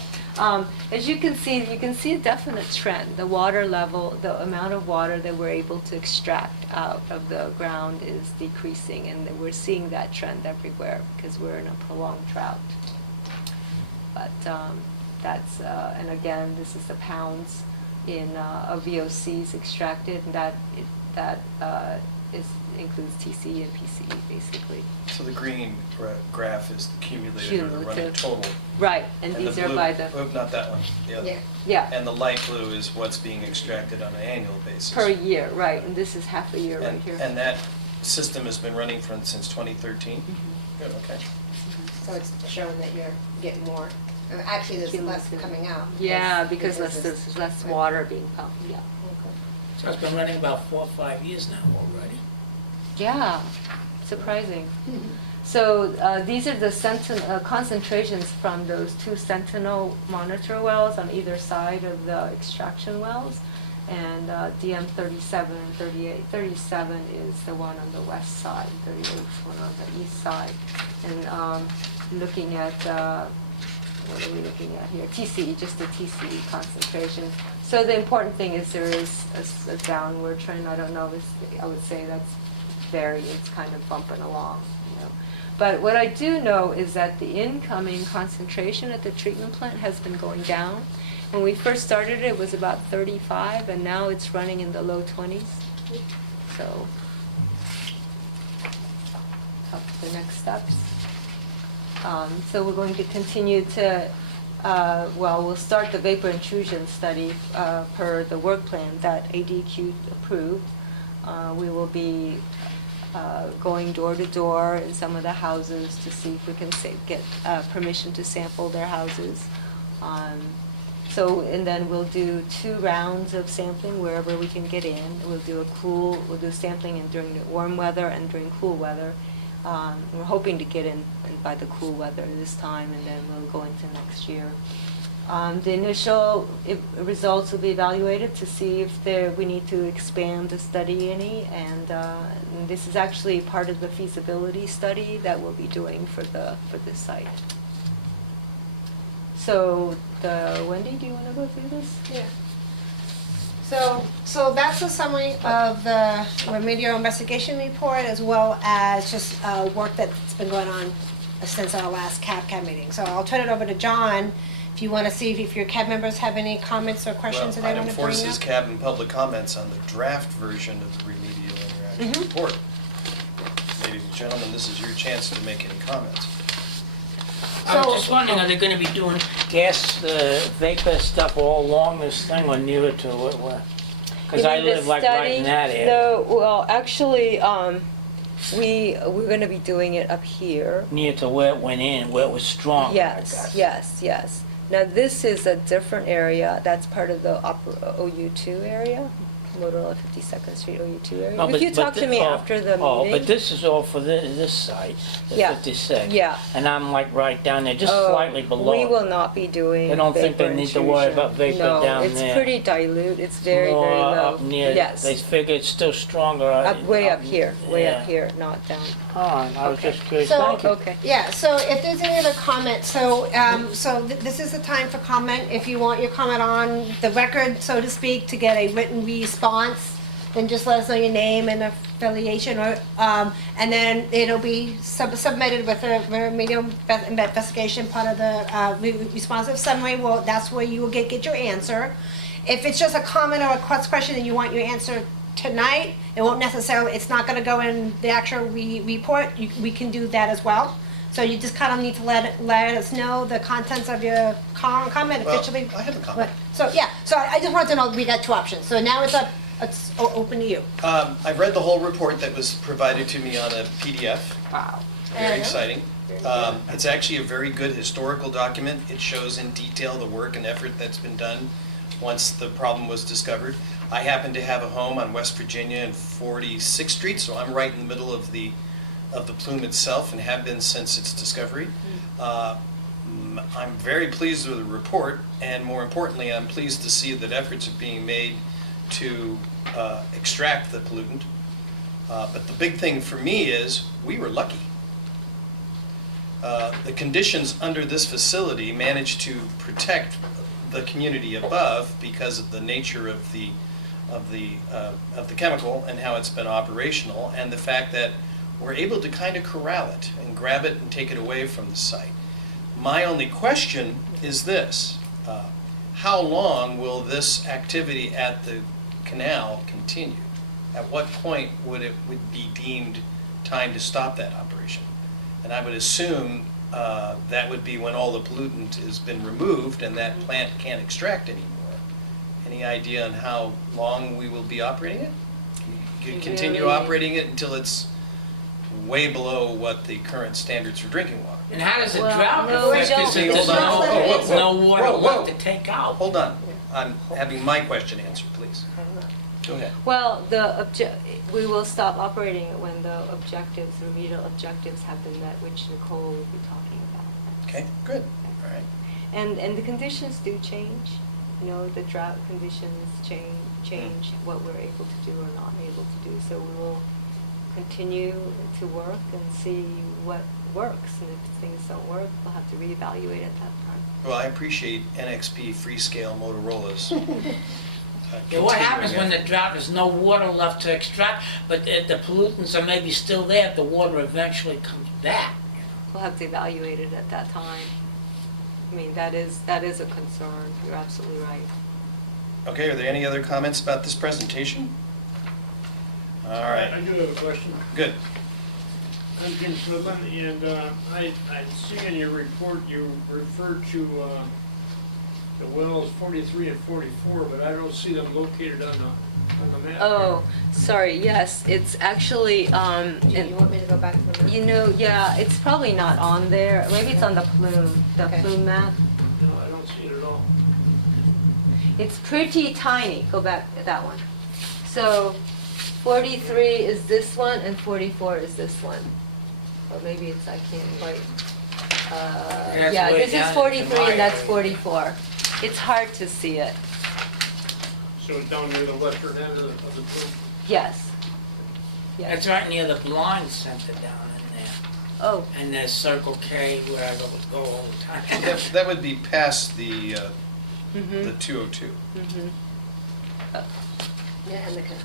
as you can see a definite trend. The water level, the amount of water that we're able to extract out of the ground is decreasing, and we're seeing that trend everywhere because we're in a prolonged drought. But that's, and again, this is the pounds of VOCs extracted, and that includes TCE and PCE, basically. So the green graph is the cumulative or the running Cumulative. total. Right, and the these are blue- by the, oh, not that one, the other. Yeah. yeah, And the light blue is what's being extracted on an annual basis. per year, right, and this is half a year right And- here. And that system has been running since 2013? Mhm. Good, okay. So it's showing that you're getting more, actually there's less Cumulative. coming out. Yeah, because this- there's less right. water being pumped, yeah. Okay. So it's been running about 4 or 5 years now already. Yeah, surprising. So these are the concentrations from those 2 Sentinel monitor wells on either side of the extraction wells. And DM 37 and 38. 37 is the one on the west side, 38 is one on the east side. And looking at, what are we looking at here? TCE, just the TCE concentration. So the important thing is there is a downward trend. I don't know, I would say that's it's kind of bumping along, you know. But what I do know is that the incoming concentration at the treatment plant has been going down. When we first started, it was about 35, and now it's running in the low 20s. So, up to the next steps. So we're going to continue to, we'll start the vapor intrusion study per the work plan that ADQ approved. We will be going door to door in some of the houses to see if we can get permission to sample their houses. And then we'll do 2 rounds of sampling wherever we can get in. We'll do sampling during the warm weather and during cool weather. We're hoping to get in by the cool weather this time, and then we'll go into next year. The initial results will be evaluated to see if we need to expand the study any, and this is actually part of the feasibility study that we'll be doing for this site. So, Wendy, do you want to go through this? Yeah. So that's a summary of the remedial investigation report, as well as just work that's been going on since our last CAB meeting. So I'll turn it over to John, if you want to see if your CAB members have any comments or questions that they want to bring up. Item 4 says CAB and public comments on the draft version of the remedial interaction report. Ladies and gentlemen, this is your chance to make any comments. I was just wondering, are they gonna be doing gas, vapor stuff all along this thing or nearer to it? Because I live like right in that area. Well, actually, we're going to be doing it up here. Near to where it went in, where it was strong. Yes. Now, this is a different area. That's part of the OU2 area, Motorola 52nd Street OU2 area. No, If you talk to me after the meeting. But this is all for this site, the Yeah. 56. Yeah. And I'm like right down there, just slightly below. We will not be doing They don't think they vapor need to worry intrusion. about vapor down there. No, it's pretty dilute. It's very, More very low. up near, Yes. they figure it's still stronger. Way up here, yeah. not down. Oh, I was Okay. just curious. So- Thank you. Okay. Yeah, so if there's any other comments, this is the time for comment. If you want your comment on the record, so to speak, to get a written response, then just let us know your name and affiliation, and then it'll be submitted with a remedial investigation part of the responsive summary. Well, that's where you will get your answer. If it's just a comment or a question and you want your answer tonight, it's not gonna go in the actual report, we can do that as well. So you just kind of need to let us know the contents of your comment officially. I have a comment. So I just wanted to know, we got 2 options, so now it's open to you. I've read the whole report that was provided to me on a PDF. Wow. Very exciting. It's actually a very good historical document. It shows in detail the work and effort that's been done once the problem was discovered. I happen to have a home on West Virginia and 46th Street, so I'm right in the middle of the plume itself and have been since its discovery. I'm very pleased with the report, and more importantly, I'm pleased to see that efforts are being made to extract the pollutant. But the big thing for me is we were lucky. The conditions under this facility managed to protect the community above because of the nature of the chemical and how it's been operational, and the fact that we're able to kind of corral it and grab it and take it away from the site. My only question is this: how long will this activity at the canal continue? At what point would be deemed time to stop that operation? And I would assume that would be when all the pollutant has been removed and that plant can't extract anymore. Any idea on how long we will be operating it? You could continue operating it until it's way below what the current standards for drinking water. And how does the Well, drought no, affect Joe, this? See, If there's hold on. there's no water Whoa, whoa. left to take out. Hold on. I'm having my question answered, please. Go ahead. Well, we will stop operating it when the remedial objectives have been met, which Nicole will be talking about. Okay, good. All right. And the conditions do change. The drought conditions change what we're able to do or not able to do. So we will continue to work and see what works. And if things don't work, we'll have to reevaluate at that time. Well, I appreciate NXP Freescale Motorola's. Yeah, what happens when the drought, there's no water left to extract, but the pollutants are maybe still there, the water eventually comes back. We'll have to evaluate it at that time. I mean, that is a concern. You're absolutely right. Okay, are there any other comments about this presentation? All right, I do have a question. good. I'm Jim Slivin, and I see in your report you referred to the wells 43 and 44, but I don't see them located on the map. Oh, sorry, yes, it's actually, You want me to go back to the map? you know, yeah, it's probably not on there. Maybe it's on the Okay. plume map. No, I don't see it at all. It's pretty tiny. Go back to that one. So 43 is this one and 44 is this one. Or maybe it's, I can't quite. That's Yeah, way this is down 43 to my and that's area. 44. It's hard to see it. So it's down near the western end of the plume. Yes. Yes. It's right near the blind center down in there. Oh, And there's Circle K where I go all the time. That would be past the mm-hmm, 202. mm-hmm. Yeah, and the canal,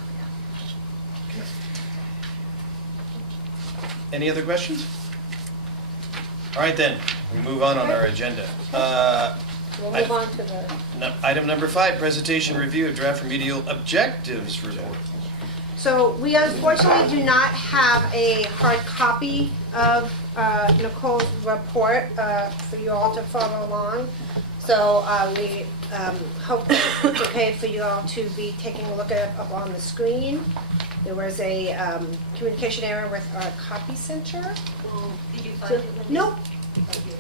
yeah. Any other questions? All right then, we move on our agenda. We'll move on to the, Item number 5, presentation review of draft remedial objectives report. so we unfortunately do not have a hard copy of Nicole's report for you all to follow along. So we hope it's okay for you all to be taking a look at it up on the screen. There was a communication error with our copy center. Did you find it? Nope.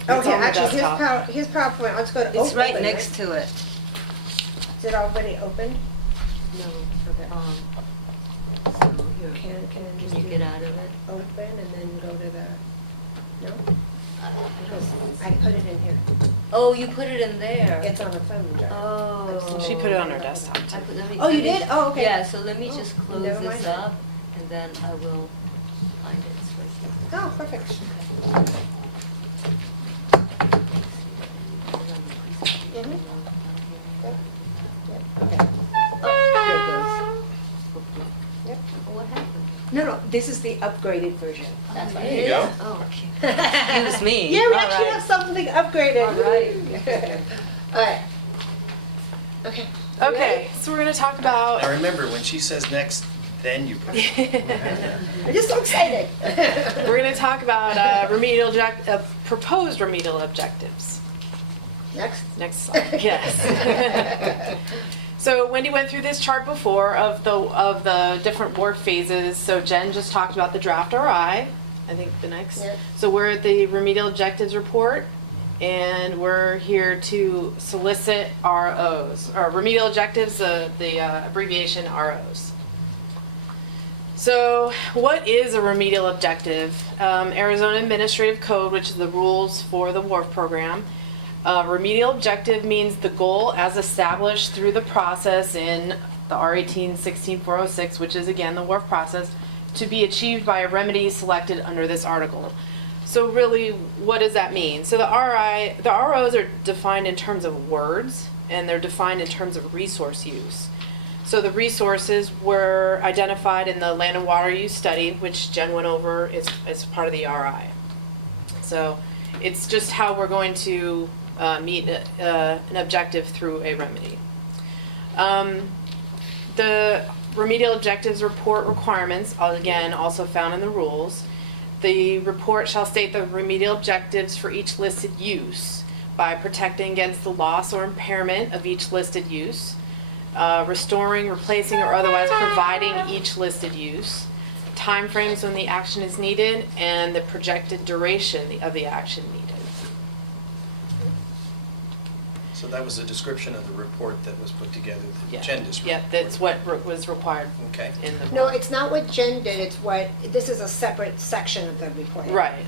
on Okay, the actually, desktop. here's PowerPoint. Let's go to It's right open, next to it. Is it already open? No. Okay. So here, Can I just can you do get out of it? open and then go to the, no? Because I put it in here. Oh, you put it in there. It's on the phone drive. Oh. She put it on her desktop too. Oh, you did? Oh, okay. Yeah, so let me Oh, just close never this mind. up, and then I will find it. It's right here. Oh, perfect. Mhm. Yep, okay. Oh, here it goes. Yep. Oh, what happened? No, no, this is the upgraded version. That's why. There you go. Oh, okay. Excuse me. Yeah, we All actually right. have something upgraded. All right. All right. Okay. Okay, so we're gonna talk about. Now remember, when she says next, then you press. I'm just so excited. We're going to talk about proposed remedial objectives. Next. Next slide. Yes. So Wendy went through this chart before of the different work phases. So Jen just talked about the draft RI. I think the next. Yep. So we're at the remedial objectives report, and we're here to solicit ROs, or remedial objectives, the abbreviation ROs. So what is a remedial objective? Arizona Administrative Code, which is the rules for the WQARF program. Remedial objective means the goal as established through the process in the R18-16406, which is again the WQARF process, to be achieved by a remedy selected under this article. So really, what does that mean? So the ROs are defined in terms of words, and they're defined in terms of resource use. So the resources were identified in the land and water use study, which Jen went over as part of the RI. So it's just how we're going to meet an objective through a remedy. The remedial objectives report requirements, again, also found in the rules. The report shall state the remedial objectives for each listed use by protecting against the loss or impairment of each listed use, restoring, replacing, or otherwise providing each listed use, timeframes when the action is needed, and the projected duration of the action needed. So that was a description of the report that was put together, the Yeah. Jen description. Yeah, that's what was required Okay. in the. No, it's not what Jen did, it's what, this is a separate section of the report. Right.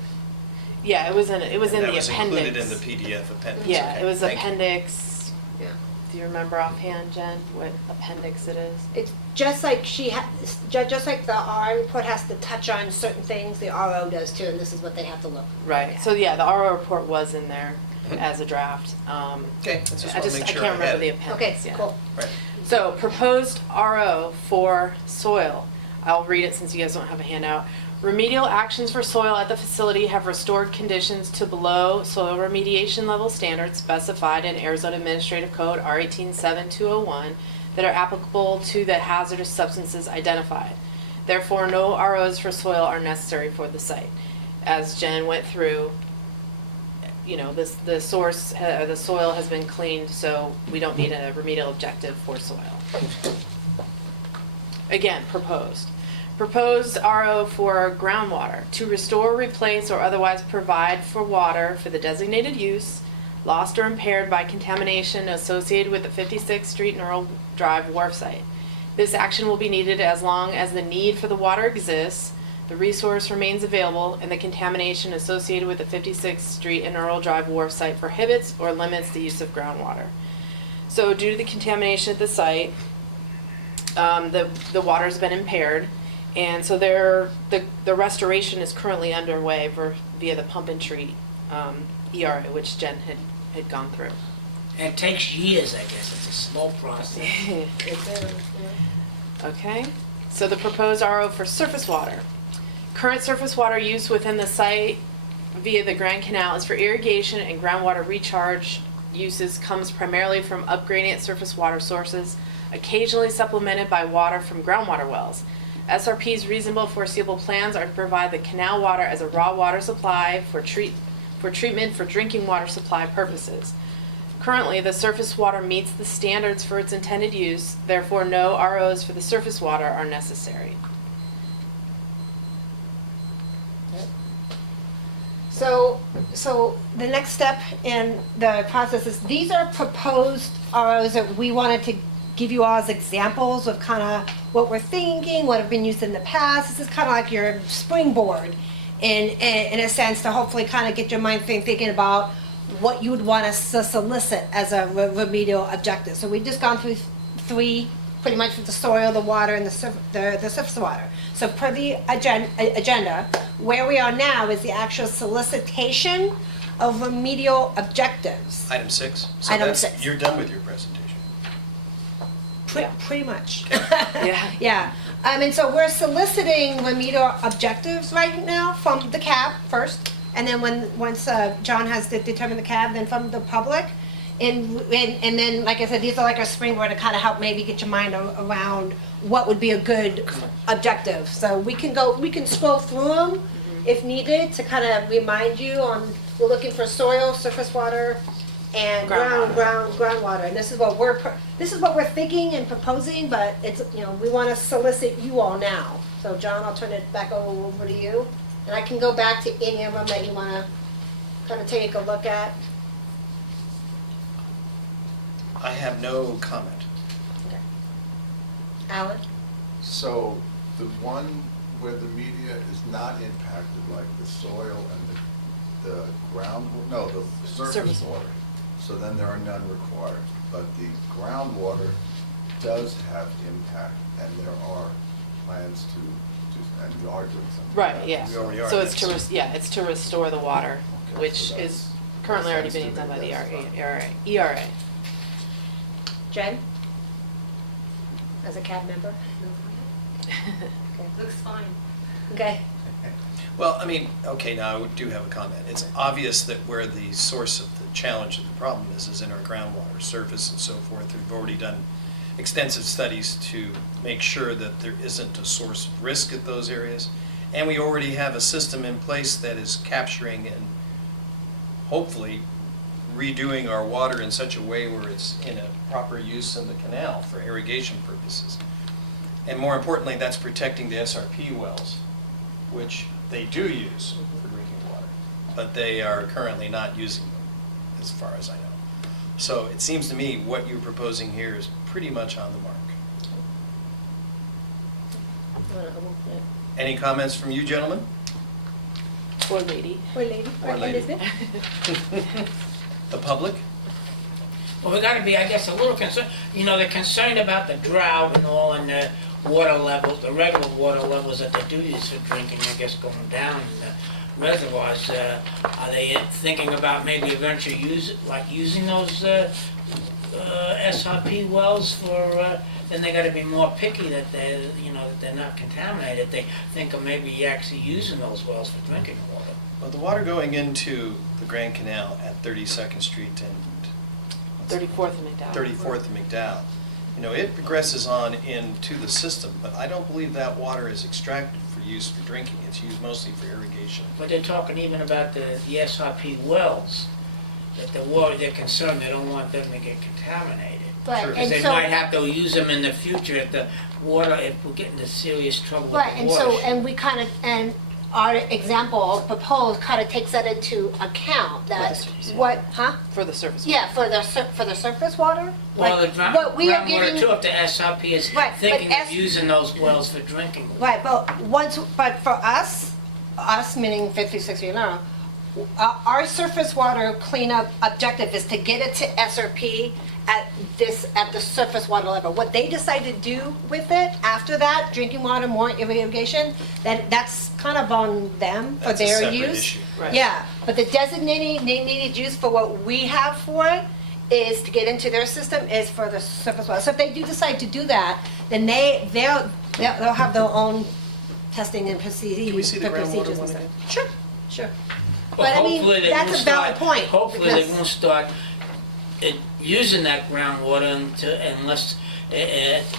Yeah, it was in the appendix. That was included in the PDF appendix. Yeah, Okay, it was thank you. appendix. Yeah. Do you remember offhand, Jen, what appendix it is? It's just like just like the RI report has to touch on certain things, the RO does too, and this is what they have to look. Right. at. So yeah, the RO report was in there as a draft. Okay, that's just I want to make sure I can't remember had the it. appendix. Okay, yeah. cool. Right. So proposed RO for soil. I'll read it since you guys don't have a handout. Remedial actions for soil at the facility have restored conditions to below soil remediation level standards specified in Arizona Administrative Code R18-7201 that are applicable to the hazardous substances identified. Therefore, no ROs for soil are necessary for the site. as Jen went through, you know, the source, the soil has been cleaned, so we don't need a remedial objective for soil. Again, proposed. Proposed RO for groundwater, to restore, replace, or otherwise provide for water for the designated use, lost or impaired by contamination associated with the 56th Street and Earl Drive wharf site. This action will be needed as long as the need for the water exists, the resource remains available, and the contamination associated with the 56th Street and Earl Drive wharf site prohibits or limits the use of groundwater. So due to the contamination at the site, the water's been impaired, and so the restoration is currently underway via the pump and treat ERA, which Jen had gone through. And it takes years, I guess. It's a slow process. Okay, so the proposed RO for surface water. Current surface water use within the site via the Grand Canal is for irrigation and groundwater recharge uses, comes primarily from upgrading at surface water sources, occasionally supplemented by water from groundwater wells. SRP's reasonable foreseeable plans are to provide the canal water as a raw water supply for treatment for drinking water supply purposes. Currently, the surface water meets the standards for its intended use, therefore no ROs for the surface water are necessary. So the next step in the process is, these are proposed ROs that we wanted to give you all as examples of kind of what we're thinking, what have been used in the past. This is kind of like your springboard in a sense, to hopefully kind of get your mind thinking about what you would want us to solicit as a remedial objective. So we've just gone through three, pretty much with the soil, the water, and the surface water. So per the agenda, where we are now is the actual solicitation of remedial objectives. Item 6. So Item that's, 6. you're done with your presentation. Yeah. Pretty much. Yeah. Yeah. And so we're soliciting remedial objectives right now from the CAB first, and then once John has determined the CAB, then from the public. And then, like I said, these are like a springboard to kind of help maybe get your mind around what would be a good objective. So we can scroll through them if needed to kind of remind you on, we're looking for soil, surface water, and groundwater. And this is what we're thinking and proposing, but it's, you know, we want to solicit you all now. So John, I'll turn it back over to you. And I can go back to any of them that you want to kind of take a look at. I have no comment. Alan? So the one where the media is not impacted, like the soil and the ground, no, the surface Surface. water. So then there are none required. But the groundwater does have impact, and there are plans to, and we are doing something. Right, about it. yeah. We already are, So it's yes. it's to restore the water, Okay, which so is that's- currently that already sounds being to done me by the that's fine. ERA. Jen? As a CAB member? Okay. Looks fine. Okay. Well, I mean, okay, now I do have a comment. It's obvious that where the source of the challenge of the problem is in our groundwater, surface and so forth. We've already done extensive studies to make sure that there isn't a source of risk at those areas. And we already have a system in place that is capturing and hopefully redoing our water in such a way where it's in a proper use in the canal for irrigation purposes. And more importantly, that's protecting the SRP wells, which they do use for drinking water, but they are currently not using them, as far as I know. So it seems to me what you're proposing here is pretty much on the mark. Any comments from you, gentlemen? Or lady. Or lady. Or lady. The public? Well, we gotta be, I guess, a little concerned, you know, they're concerned about the drought and all, and the water levels, the regular water levels that they do use for drinking, I guess, going down in the reservoirs. Are they thinking about maybe eventually using those SRP wells for, then they gotta be more picky that they, you know, that they're not contaminated. They think of maybe actually using those wells for drinking water. Well, the water going into the Grand Canal at 32nd Street and 34th and McDowell. 34th and McDowell, you know, it progresses on into the system, but I don't believe that water is extracted for used for drinking. It's used mostly for irrigation. But they're talking even about the SRP wells, that the water, they're concerned, they don't want them to get contaminated. Right, Sure. Because and they so, might have to use them in the future if the water, if we're getting into serious trouble with right, the and water. so, and we kind of, and our example proposed kind of takes that into account, that surface what, huh? For the surface. Yeah, for the surface water? Well, the Like, what we are groundwater giving. too, if the SRP is Right, but thinking S- of using those wells for drinking. Right, but for us meaning 56 Earll, our surface water cleanup objective is to get it to SRP at the surface water level. What they decide to do with it after that, drinking water, more irrigation, that's kind of on them for That's a their separate use. issue. Right. Yeah, but the designated needed use for what we have for it is to get into their system is for the surface water. So if they do decide to do that, then they'll have their own testing and procedures. Can we see the groundwater procedures and one stuff. again? Sure, sure. Well, But I mean, hopefully they that's won't a valid start- point, Hopefully they because- won't start using that groundwater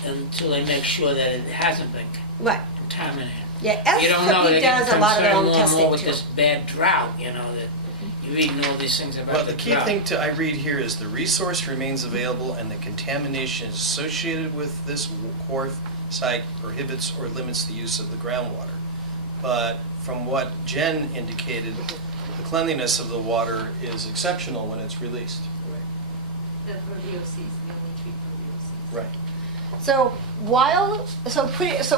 until they make sure that it hasn't been Right, contaminated. yeah, You don't know, SRP they get does a lot of their concerned own more and more testing with too. this bad drought, you know, that you're reading all these things about Well, the the key drought. thing I read here is the resource remains available and the contamination associated with this WQARF site prohibits or limits the use of the groundwater. But from what Jen indicated, the cleanliness of the water is exceptional when it's released. For VOCs, we only treat for VOCs. Right. So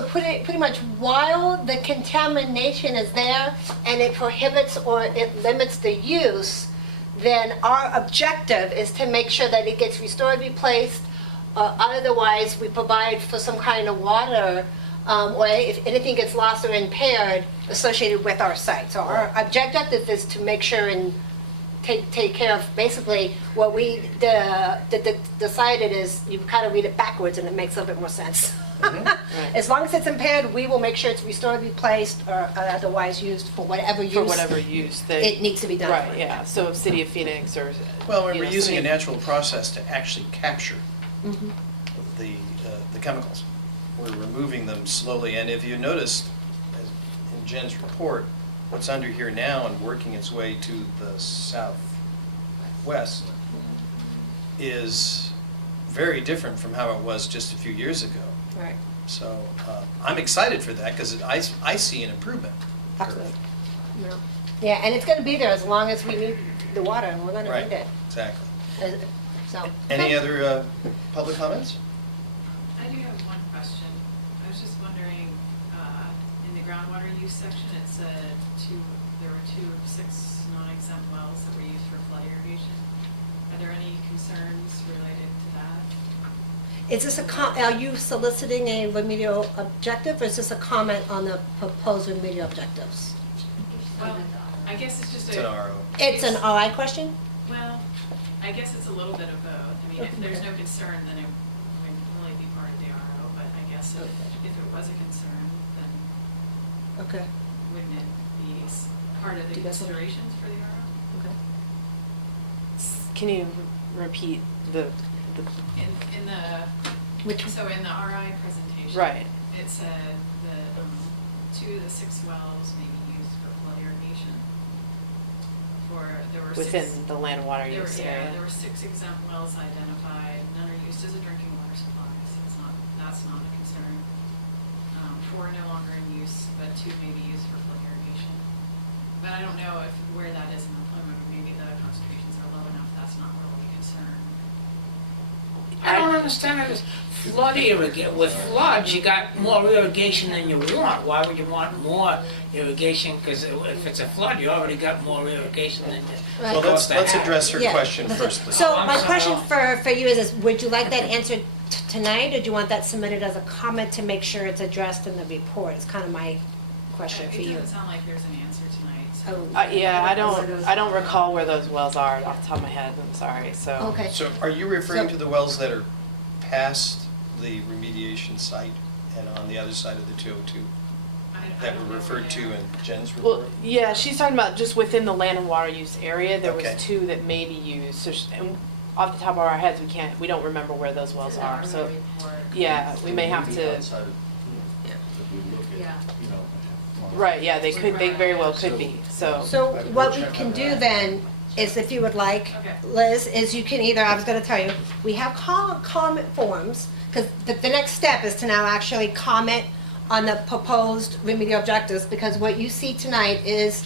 pretty much while the contamination is there and it prohibits or it limits the use, then our objective is to make sure that it gets restored, replaced, otherwise we provide for some kind of water, or if anything gets lost or impaired associated with our site. So our objective is to make sure and take care of basically what we decided is, you kind of read it backwards and it makes a little bit more sense. As long as it's impaired, we will make sure it's restored, replaced, or otherwise used for whatever use. For whatever use It needs to be done. Right, yeah, so if City of Phoenix or. Well, you we're know, using a City- natural process to actually capture Mhm. the chemicals. We're removing them slowly, and if you noticed, as in Jen's report, what's under here now and working its way to the southwest is very different from how it was just a few years ago. Right, So I'm excited for that because I see an improvement. curve. absolutely. Yeah. Yeah, and it's gonna be there as long as we need the water, and we're gonna Right, need it. exactly. So. Any other public comments? I do have one question. I was just wondering, in the groundwater use section, it said there were 2 of 6 non-exempt wells that were used for flood irrigation. Are there any concerns related to that? Is this are you soliciting a remedial objective, or is this a comment on the proposed remedial objectives? Well, I guess it's just It's an RO. It's an RI question? Well, I guess it's a little bit of both. I mean, if there's no concern, then it would really be part of the RO, but I guess if it was a concern, then Okay. wouldn't it be part of the Do you guys want- considerations for the RO? Okay. Can you repeat the, In the, Which, so in the RI presentation. right, It said that 2 of the 6 wells may be used for flood irrigation. There were 6. within the land and water There were, use yeah, area? there were 6 exempt wells identified, none are used as a drinking water supply, so that's not a concern. 4 are no longer in use, but 2 may be used for flood irrigation. But I don't know where that is in the plan, maybe the concentrations are low enough, that's not really a concern. I don't understand how this flood irrigation, with floods, you got more irrigation than you want. Why would you want more irrigation? Because if it's a flood, you already got more irrigation than you. Right. Well, let's supposed to have. address her Yeah. question first, please. So I'm my sorry. question for you is would you like that answered tonight, or do you want that submitted as a comment to make sure it's addressed in the report? It's kind of my question for It you. doesn't sound like there's an answer tonight, so. Oh. Yeah, I don't recall where those wells are off the top of my head, I'm sorry, so. Okay. So are you referring So- to the wells that are past the remediation site and on the other side of the 202 I that don't were know referred to where. in Jen's Well, report? yeah, she's talking about just within the land and water use area, there was Okay. 2 that may be used, so, and off the top of our heads, we don't remember where those wells are, so, yeah, we may have to, Outside of, if we look at, Yeah. you know, Right, yeah, they very well could be, so. So what we can do then is, if you would like, Okay. Liz, is you can either, I was gonna tell you, we have comment forms, because the next step is to now actually comment on the proposed remedial objectives, because what you see tonight is,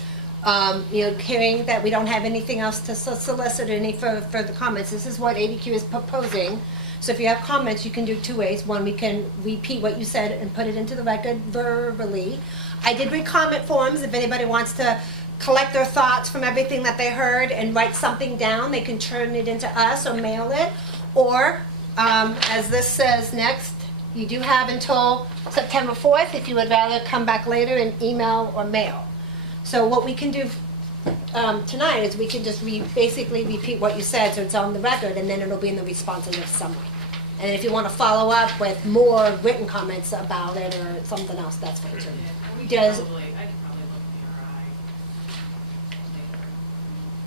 hearing that we don't have anything else to solicit any further comments. This is what ADQ is proposing. So if you have comments, you can do two ways. One, we can repeat what you said and put it into the record verbally. I did read comment forms. If anybody wants to collect their thoughts from everything that they heard and write something down, they can turn it into us or mail it. Or, as this says next, you do have until September 4th if you would rather come back later and email or mail. So what we can do tonight is we can just basically repeat what you said, so it's on the record, and then it'll be in the responsive summary. And if you want to follow up with more written comments about it or something else, that's fine too. Yeah, we Does- I could probably look at the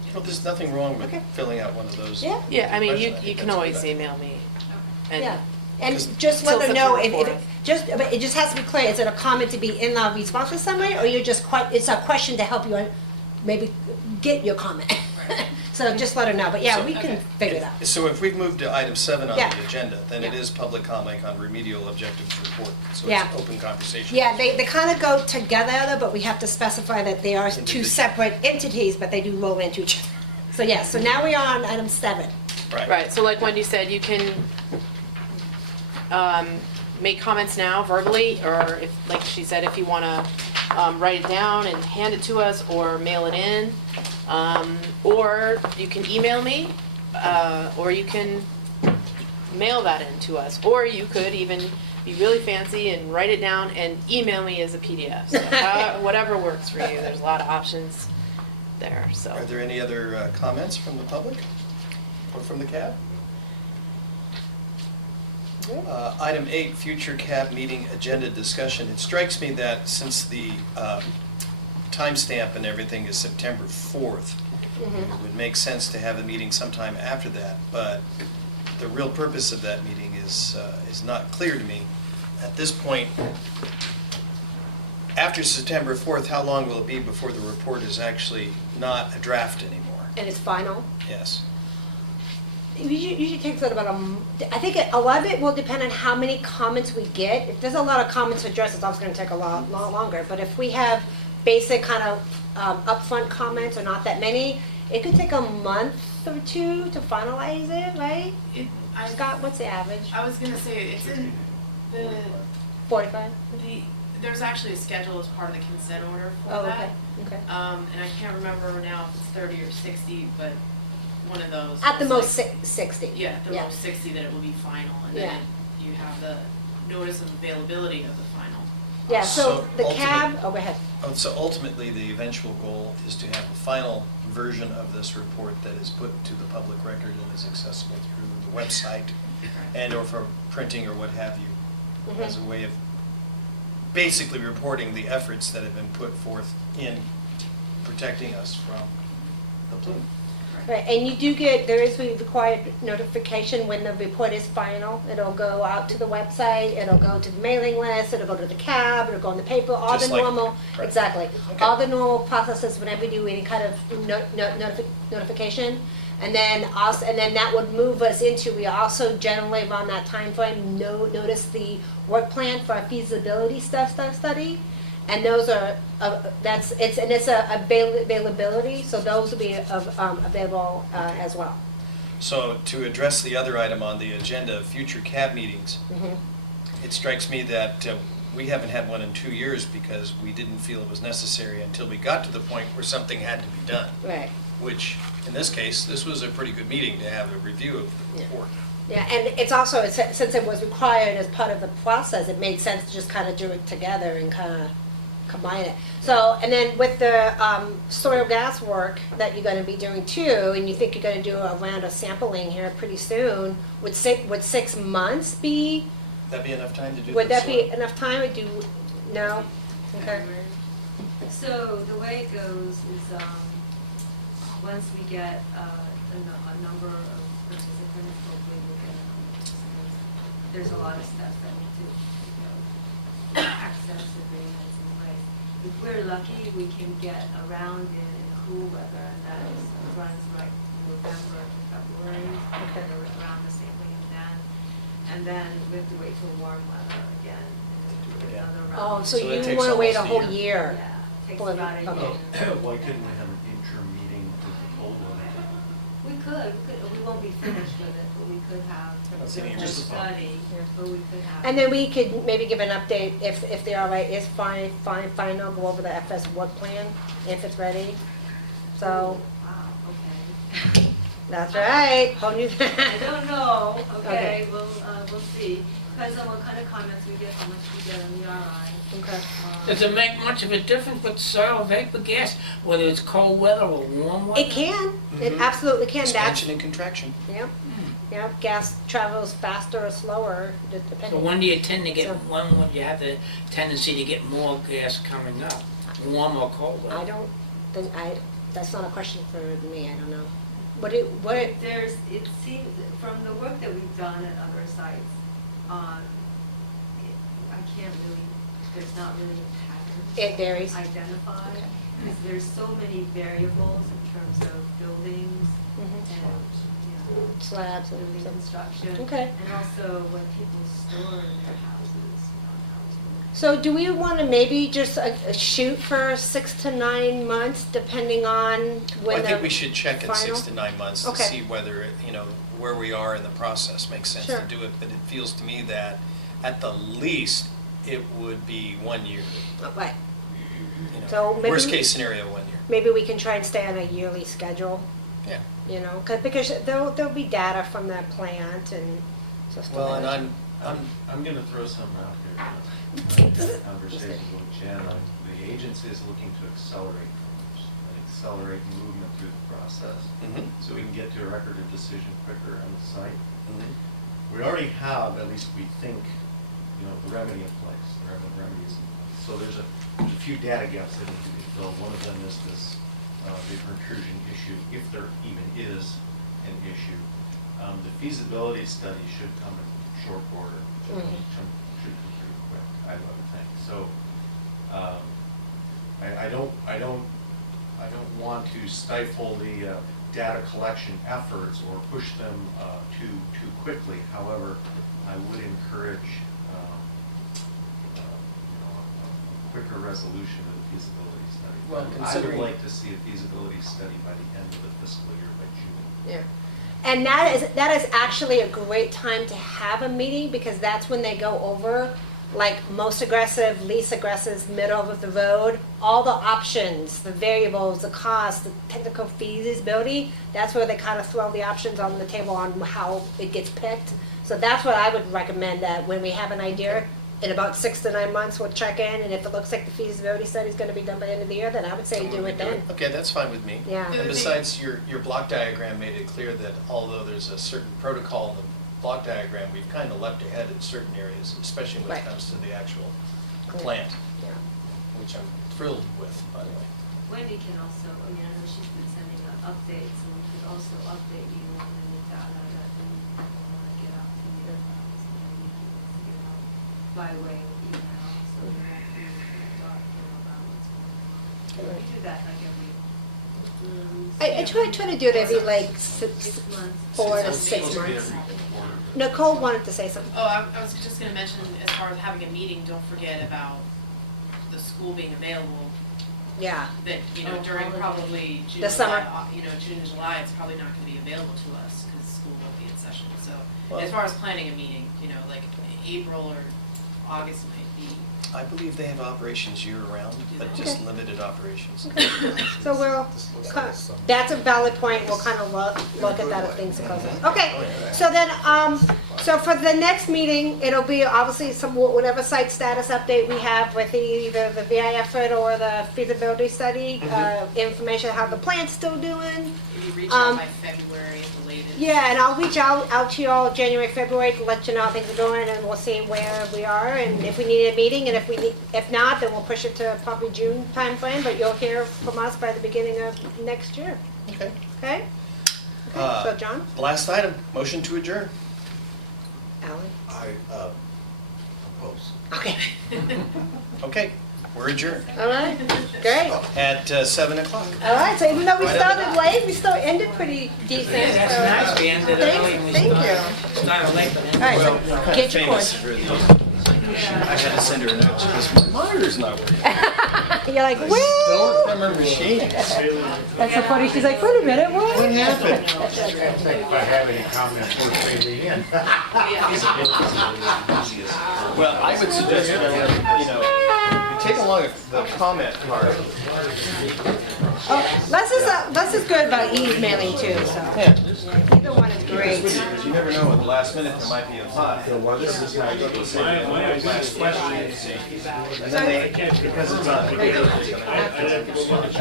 RI. Well, there's nothing wrong with Okay. filling out one of those. Yeah. Yeah, I mean, question. you think can that's a always good idea. email me. Okay. And Yeah, and 'Cause- just let Till them know September if 4th. but it just has to be clear, is it a comment to be in the responsive summary, or you're just it's a question to help you maybe get your comment? Right. So just let her know, but yeah, So- we can Okay. figure it out. So if we've moved to item 7 on Yeah. the agenda, then it Yeah. is public comment on remedial objectives report. So Yeah. it's open conversation. Yeah, they kind of go together, but we have to specify that they are two Individual. separate entities, but they do roll into each other. So yeah, so now we are on item 7. Right, so like Wendy said, you can make comments now verbally, or if, like she said, if you want to write it down and hand it to us, or mail it in, or you can email me, or you can mail that in to us, or you could even be really fancy and write it down and email me as a PDF. So whatever works for you, there's a lot of options there, so. Are there any other comments from the public or from the CAB? Item 8, future CAB meeting agenda discussion. It strikes me that since the timestamp and everything is September 4th, it would make sense to have a meeting sometime after that, but the real purpose of that meeting is not clear to me. At this point, after September 4th, how long will it be before the report is actually not a draft anymore? And it's final. Yes. Usually takes about I think a lot of it will depend on how many comments we get. If there's a lot of comments addressed, it's also going to take a lot longer. But if we have basic kind of upfront comments or not that many, it could take a month or two to finalize it, right? Scott, what's the average? I was gonna say, it's in the, 45? there's actually a schedule as part of the consent order for Oh, that. okay. And I can't remember now if it's 30 or 60, but one of those. At the was most, like- 60. Yeah, at the most 60 that it will be final, and Yeah. then you have the notice of availability of the final. Yeah, so So the ultimate- cab, oh, go ahead. So ultimately, the eventual goal is to have a final version of this report that is put to the public record and is accessible through the website and or for printing or what have you, Mhm. as a way of basically reporting the efforts that have been put forth in protecting us from the plume. Right, and you do get, there is a required notification when the report is final. It'll go out to the website, it'll go to the mailing list, it'll go to the cab, it'll go in the paper, all the Just like- normal, right. exactly. Okay. All the normal processes whenever you do any kind of notification. And then also, and then that would move us into, we also generally around that timeframe notice the work plan for our feasibility study. And those are, it's availability, so those will be available as well. So to address the other item on the agenda, future CAB meetings, Mhm. it strikes me that we haven't had one in 2 years because we didn't feel it was necessary until we got to the point where something had to be done. Right. Which, in this case, this was a pretty good meeting to have a review of the Yeah. report. Yeah, and it's also, since it was required as part of the process, it made sense to just kind of do it together and kind of combine it. So, and then with the soil gas work that you're going to be doing too, and you think you're going to do a round of sampling here pretty soon, would 6 months be, That'd be enough time to do would this? that be enough time, or no? Okay. February. So the way it goes is, once we get a number of participants, hopefully we'll get a number of participants. There's a lot of steps that need to go, access agreements in place. if we're lucky, we can get around in cool weather, and that runs like November to February, Okay. around the same thing then. And then we have to wait for warm weather again, and then do Yeah. another Oh, round. so So that you takes wanna wait a almost a whole year. year? Yeah, takes For- about a okay. year. Why couldn't we have an interim meeting with the cold weather? We could, we won't be finished with it, but we could have That's a interesting. study, but we could have. And then we could maybe give an update if the RA is final, go over the FS work plan, if it's ready. So, Wow, okay. that's right, hold you. I don't know, Okay. okay, we'll see. Depends on what kind of comments we get, how much we get on the RI. Okay. Does it make much of a difference with soil vapor gas, whether it's cold weather or warm weather? It can, it Mhm. absolutely can, that's, Expansion and contraction. yep, yep, gas travels faster or slower, just So depending. when do you tend to get, So- when would you have the tendency to get more gas coming up? Warm or cold weather? I don't think, that's not a question for me, I don't know. What, There's, it seems, from the work that we've done at other sites, I can't really, there's not really a pattern. It varies. Identified, Okay. because there's so many variables in terms of buildings Mhm. and, you know, slabs and building some. construction. Okay. And also what people store in their houses, So do we want to maybe just shoot for 6 to 9 months, depending on Well, when I think the we should check in 6 final? to 9 months to Okay. see whether, where we are in the process makes sense to Sure. do it. But it feels to me that at the least, it would be 1 year. Oh, right. So So maybe worst we- case scenario, 1 year. Maybe we can try and stay on a yearly schedule, Yeah. because there'll be data from that plant and just. Well, and I'm gonna throw something out here. I've had a conversation with Jen. The agency is looking to accelerate things, and accelerate movement through the process, Mhm. so we can get to a record of decision quicker on the site. Mhm. We already have, at least we think, the remedy in place, the remedies in place. So there's a few data gaps that need to be filled. One of them is this vapor intrusion issue, if there even is an issue. The feasibility study should come in short order, should come pretty quick, I would think. So, I don't want to stifle the data collection efforts or push them too quickly. However, I would encourage a quicker resolution of the feasibility study. Well, I would considering- like to see a feasibility study by the end of the fiscal year, by June. Yeah. And that is actually a great time to have a meeting, because that's when they go over, like, most aggressive, least aggressive, middle of the road, all the options, the variables, the cost, the technical feasibility. That's where they kind of throw the options on the table on how it gets picked. So that's what I would recommend, that when we have an idea, in about 6 to 9 months, we'll check in, and if it looks like the feasibility study is gonna be done by the end of the year, then I would say do it then. Okay, that's fine with me. Yeah. And besides, your block diagram made it clear that although there's a certain protocol in the block diagram, we've kind of leapt ahead in certain areas, especially when Right. it comes to the actual Cool. plant, Yeah. which I'm thrilled with, by the way. Wendy can also, I know she's been sending out updates, so we could also update you on any data that we want to get out to you. So maybe you can get out by way of email, so we won't be in the dark, about what's going on. We do that like every. I try to do it every, like, 6 months. 4 to It's 6 supposed to be months. every quarter. Nicole wanted to say something. Oh, I was just gonna mention, as far as having a meeting, don't forget about the school being available, Yeah. that, Oh, during holiday. probably June, The summer. July, June, July, it's probably not gonna be available to us, because school won't be in session, so, Well- as far as planning a meeting, like April or August might be. I believe they have operations year-round, but Okay. just limited operations. So that's a valid point, we'll kind of look at that if things goes on. Okay, so then, so for the next meeting, it'll be obviously whatever site status update we have with either the VI effort or the feasibility study, information how the plant's still doing. If you reach Um, out by February at the latest. Yeah, and I'll reach out to you all January, February to let you know how things are going, and we'll see where we are, and if we need a meeting, and if not, then we'll push it to probably June timeframe, but you'll hear from us by the beginning of next year, Okay. okay? Uh, So John, Last item, motion to adjourn. Alan, I oppose. okay. Okay, We're adjourned All right, great. at 7 o'clock. All right, so even though we Right on the started late, we still ended pretty decent. That's so- nice, we ended early and we Thank you. started late, but All right, so get your Famous cord. for the, I had to send her a note. She goes, my monitor's not working. You're like, Don't well, from her machine. that's so funny. She's like, wait a minute, what? What happened? If I have any comments, we'll say the end. Well, I would suggest, you take along the comment part. Oh, Les is good about emailing too, so Yeah. either one is great. You never know, at the last minute, there might be a thought. This is how you go say, My last question is, and then they, because it's on. That's what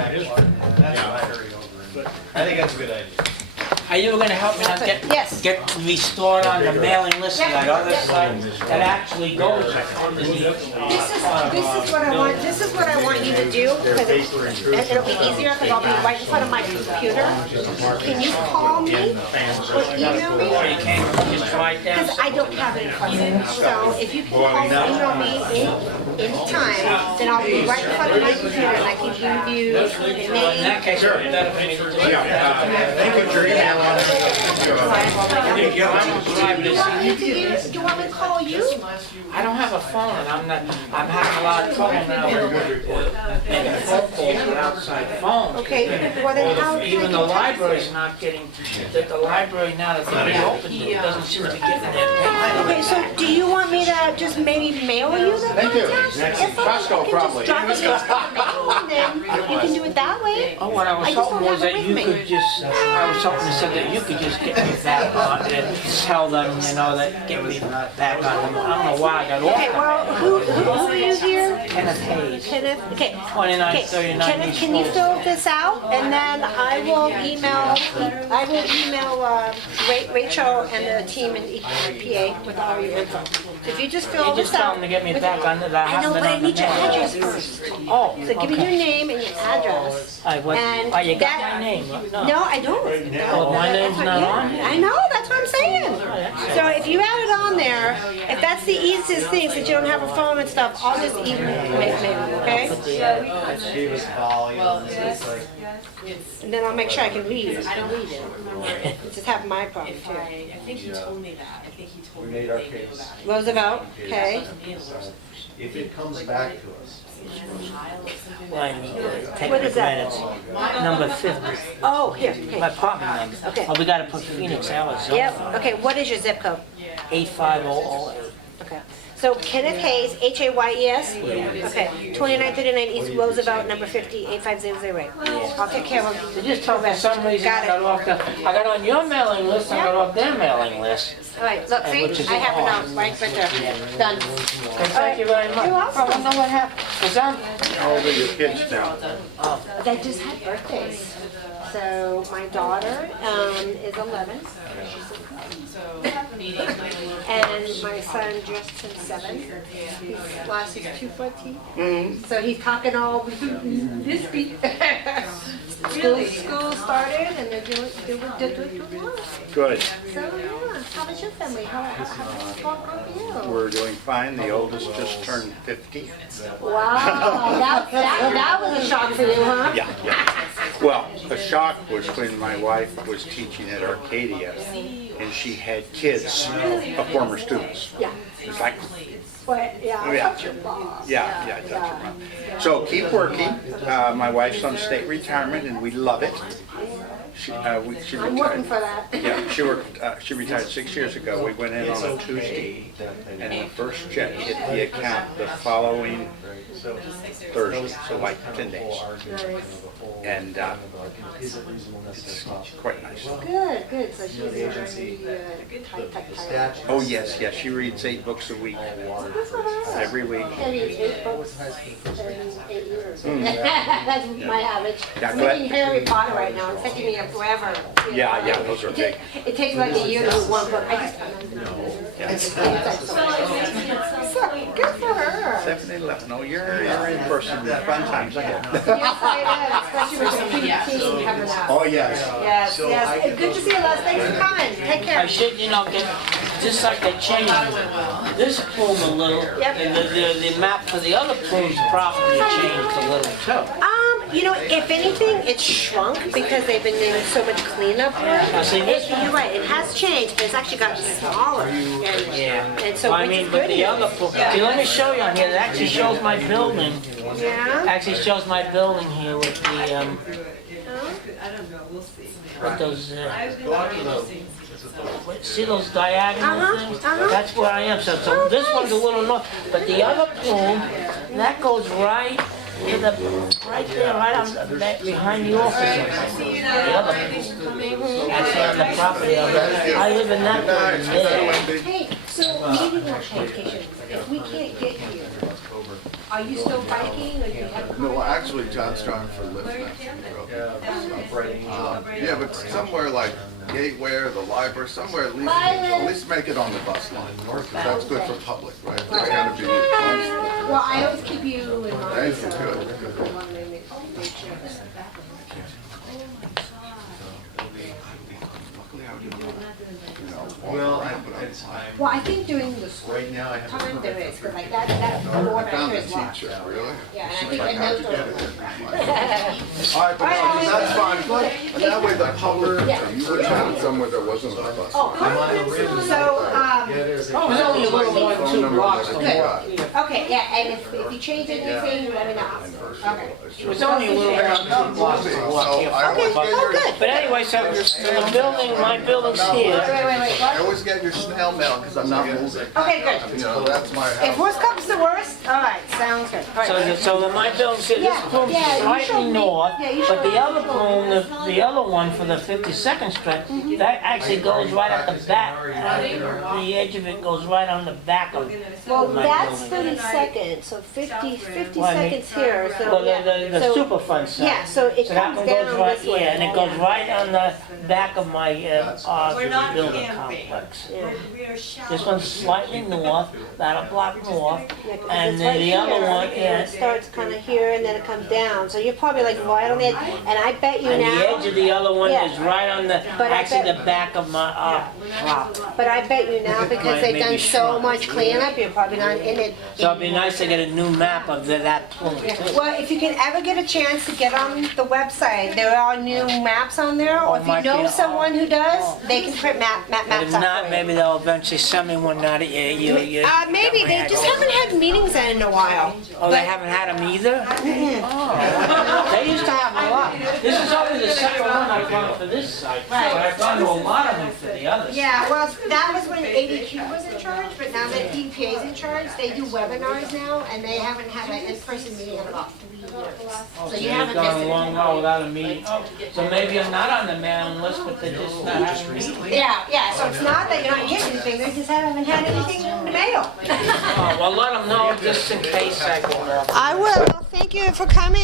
I heard. I think that's a good idea. Are you gonna help me out Yes. get restored on the mailing list of that other site that actually goes underneath? This is what I want you to do, because it'll be easier because I'll be right in front of my computer. Can you call me or email me? Or you can't just write down? Because I don't have it in front of me. So if you can call or email me anytime, then I'll be right in front of my computer and I can give you the In name. that case, it'd be better for me to just. thank you for your email on it. Do you want me to call you? I don't have a phone and I'm having a lot of trouble now making phone calls with outside phones. Okay, well then how can I Even the get text? library's not getting, the library now that they reopened, it doesn't seem to be getting their Okay, so do you want me to just maybe mail you the contact info? Costco, probably. Just drop it in the mail and then you can do it that way? Oh, what I was I just hoping don't was have it that with you me. could just, I was hoping to say that you could just get me back on and tell them, that get me back on them. I don't know why I got Okay, off well, who are you here? Kenneth Hayes. Kenneth, okay. 2939 Kenneth, can you fill this out? And then I will email Rachel and the team in PA with all your info. If you just fill You this just tell out. them to get me back on that I I know, haven't but been I on the need your mail. address first. Oh, So give me your okay. name and your address. I, what, And oh, you got that- my name? No. No, I don't. Oh, my name's not on here? I know, that's what I'm saying. So if you add it on there, if that's the easiest thing, since you don't have a phone and stuff, I'll just email it, okay? And then I'll make sure I can read it. I don't read it. Just have my problem If too. I think he told me that. I think he told We me made that our they knew case. about it. Roosevelt, okay. If it comes back to us, Line, take What it is for that? granted. Number 50, Oh, here, my okay. apartment number. Okay. Oh, we gotta put Phoenix, Arizona. Yep, okay, what is your zip code? 85008. Okay. So Kenneth Hayes, Hayes? Okay, 2939 East Roosevelt, number 50, 85008. I'll take care of They them. just told me for some reason I got off I got on your mailing list, I got off their mailing list. All right, look, Which see, is I have a odd. note right there. Done. And thank you very much. You're welcome. I wonder what happened. 'Cause I'm, How old are your kids now? They just had birthdays. So my daughter is 11, and my son just turned 7. His last is 214. So he's talking all this speed. School started, and they're doing well. Good. So yeah, how was your family? How did it go for you? We're doing fine. The oldest just turned 50. Wow, that was a shock for you, huh? Yeah, yeah. Well, the shock was when my wife was teaching at Arcadia and she had kids of former students. Yeah. It's like, But yeah, Yeah. touch your boss. yeah, touch your mom. So keep working. My wife's on state retirement and we love it. She I'm working retired. for that. Yeah, she retired 6 years ago. We went in on a Tuesday and the first check hit the account the following Thursday, so like 10 days. And it's quite nice. Good. So she's very tight. Oh, yes, she reads 8 books a week, every week. I read 8 books in 8 years. That's my average. Yeah, I'm go reading ahead. Harry Potter right now. It's taking me here forever. you know. Yeah, those are big. It takes like a year to do one book. I just. Good for her. 7-Eleven, oh, you're in person, fun times ahead. Yes, I am, especially with the PT coming up. Oh, yes. Yes, yes. Good to see you, Les. Thanks for coming. Take care. I should, get, just like they changed this plume a little, Yep. and the map for the other plumes probably changed a little too. If anything, it's shrunk because they've been doing so much cleanup work. See, this one? You're right, it has changed, but it's actually gotten smaller. And so, I which mean, is but good the news. other plume, see, let me show you on here, it actually shows my building, Yeah? actually shows my building here with the, I don't know, we'll see. with those, I've been see those diagonal things? That's where I am, so this one's a little north, but the other plume, that goes right to the, right there, right on the back, behind the office. The other plume, actually on the property of it. I live in that building there. Hey, so meeting notifications, if we can't get here, are you still biking or do you have? No, actually, John's driving for Lyft now. Yeah, but somewhere like Gateway or the library, somewhere at least make it on the bus line. 'Cause that's good for public, right? It's gotta be constant. Well, I always keep you in mind, Thank you, so. good. I wanted to make sure. Well, Well, I think during the school right now I have. time there is, because like that board I right found here the is locked. teacher, really? Yeah, and I think I I have to know get it. those. All right, but no, that's fine. That way the public, you would have it somewhere that wasn't a bus. Oh, so, Oh, it's only a little more than Phone 2 number, blocks whatever, from you here. got it. okay, yeah, and if you change anything, let me know. Okay. It's only a little more than 2 blocks from here. So I always Okay, get oh, your, good. But anyway, so the building, my building's here. Wait, I what? always get your snail mail because I'm not moving. Okay, good. You know, that's my If house. worst comes to worst, all right, sounds good. All right. So my building's here, this Yeah, plume's yeah, you showed slightly me. north, Yeah, you but showed the other me. plume, the other one for the 52nd Street, that actually goes right at the back. The edge of it goes right on the back of Well, my that's building. 30 seconds, so 50 Well, I mean- seconds here, so Well, yeah. the So- Superfund side. Yeah, so it So that comes one goes down right, this way. yeah, and it goes right on the back of my We're not building camping. complex. Yeah. We are shallow. This one's slightly north, about a block north, Yeah, 'cause and it's then right the other here, one, and yeah. it starts kind of here and then it comes down, so you're probably like right on the edge, and I bet you And the now, edge of the other one Yeah. is right on the, But I actually bet- the back of my, property. but I bet you now, because Right, they've maybe done so shrunk. much cleanup, you're probably not in it. So it'd be nice to get a new map of that plume Yeah. too. Well, if you can ever get a chance to get on the website, there are new maps on there, or Oh, if you might know be. someone who does, they can print And maps if out not, for maybe you. they'll eventually send me one now that you Maybe, they just haven't had meetings in a while. Oh, they haven't had them either? Oh, they used to have a lot. This is only the second one I've done for this site, but I've done a lot of them for the others. Yeah, well, that was when ADQ was in charge, but now that EPA is in charge, they do webinars now, and they haven't had an in-person meeting in about 3 years. Oh, So you you've haven't gone missed a it. long while without a meeting. Oh, so maybe I'm not on the mailing list, but they're just not having meetings. Yeah, so it's not that you're not getting anything, they just haven't had anything in the mail. Oh, well, let them know just in case I go off. I will, thank you for coming.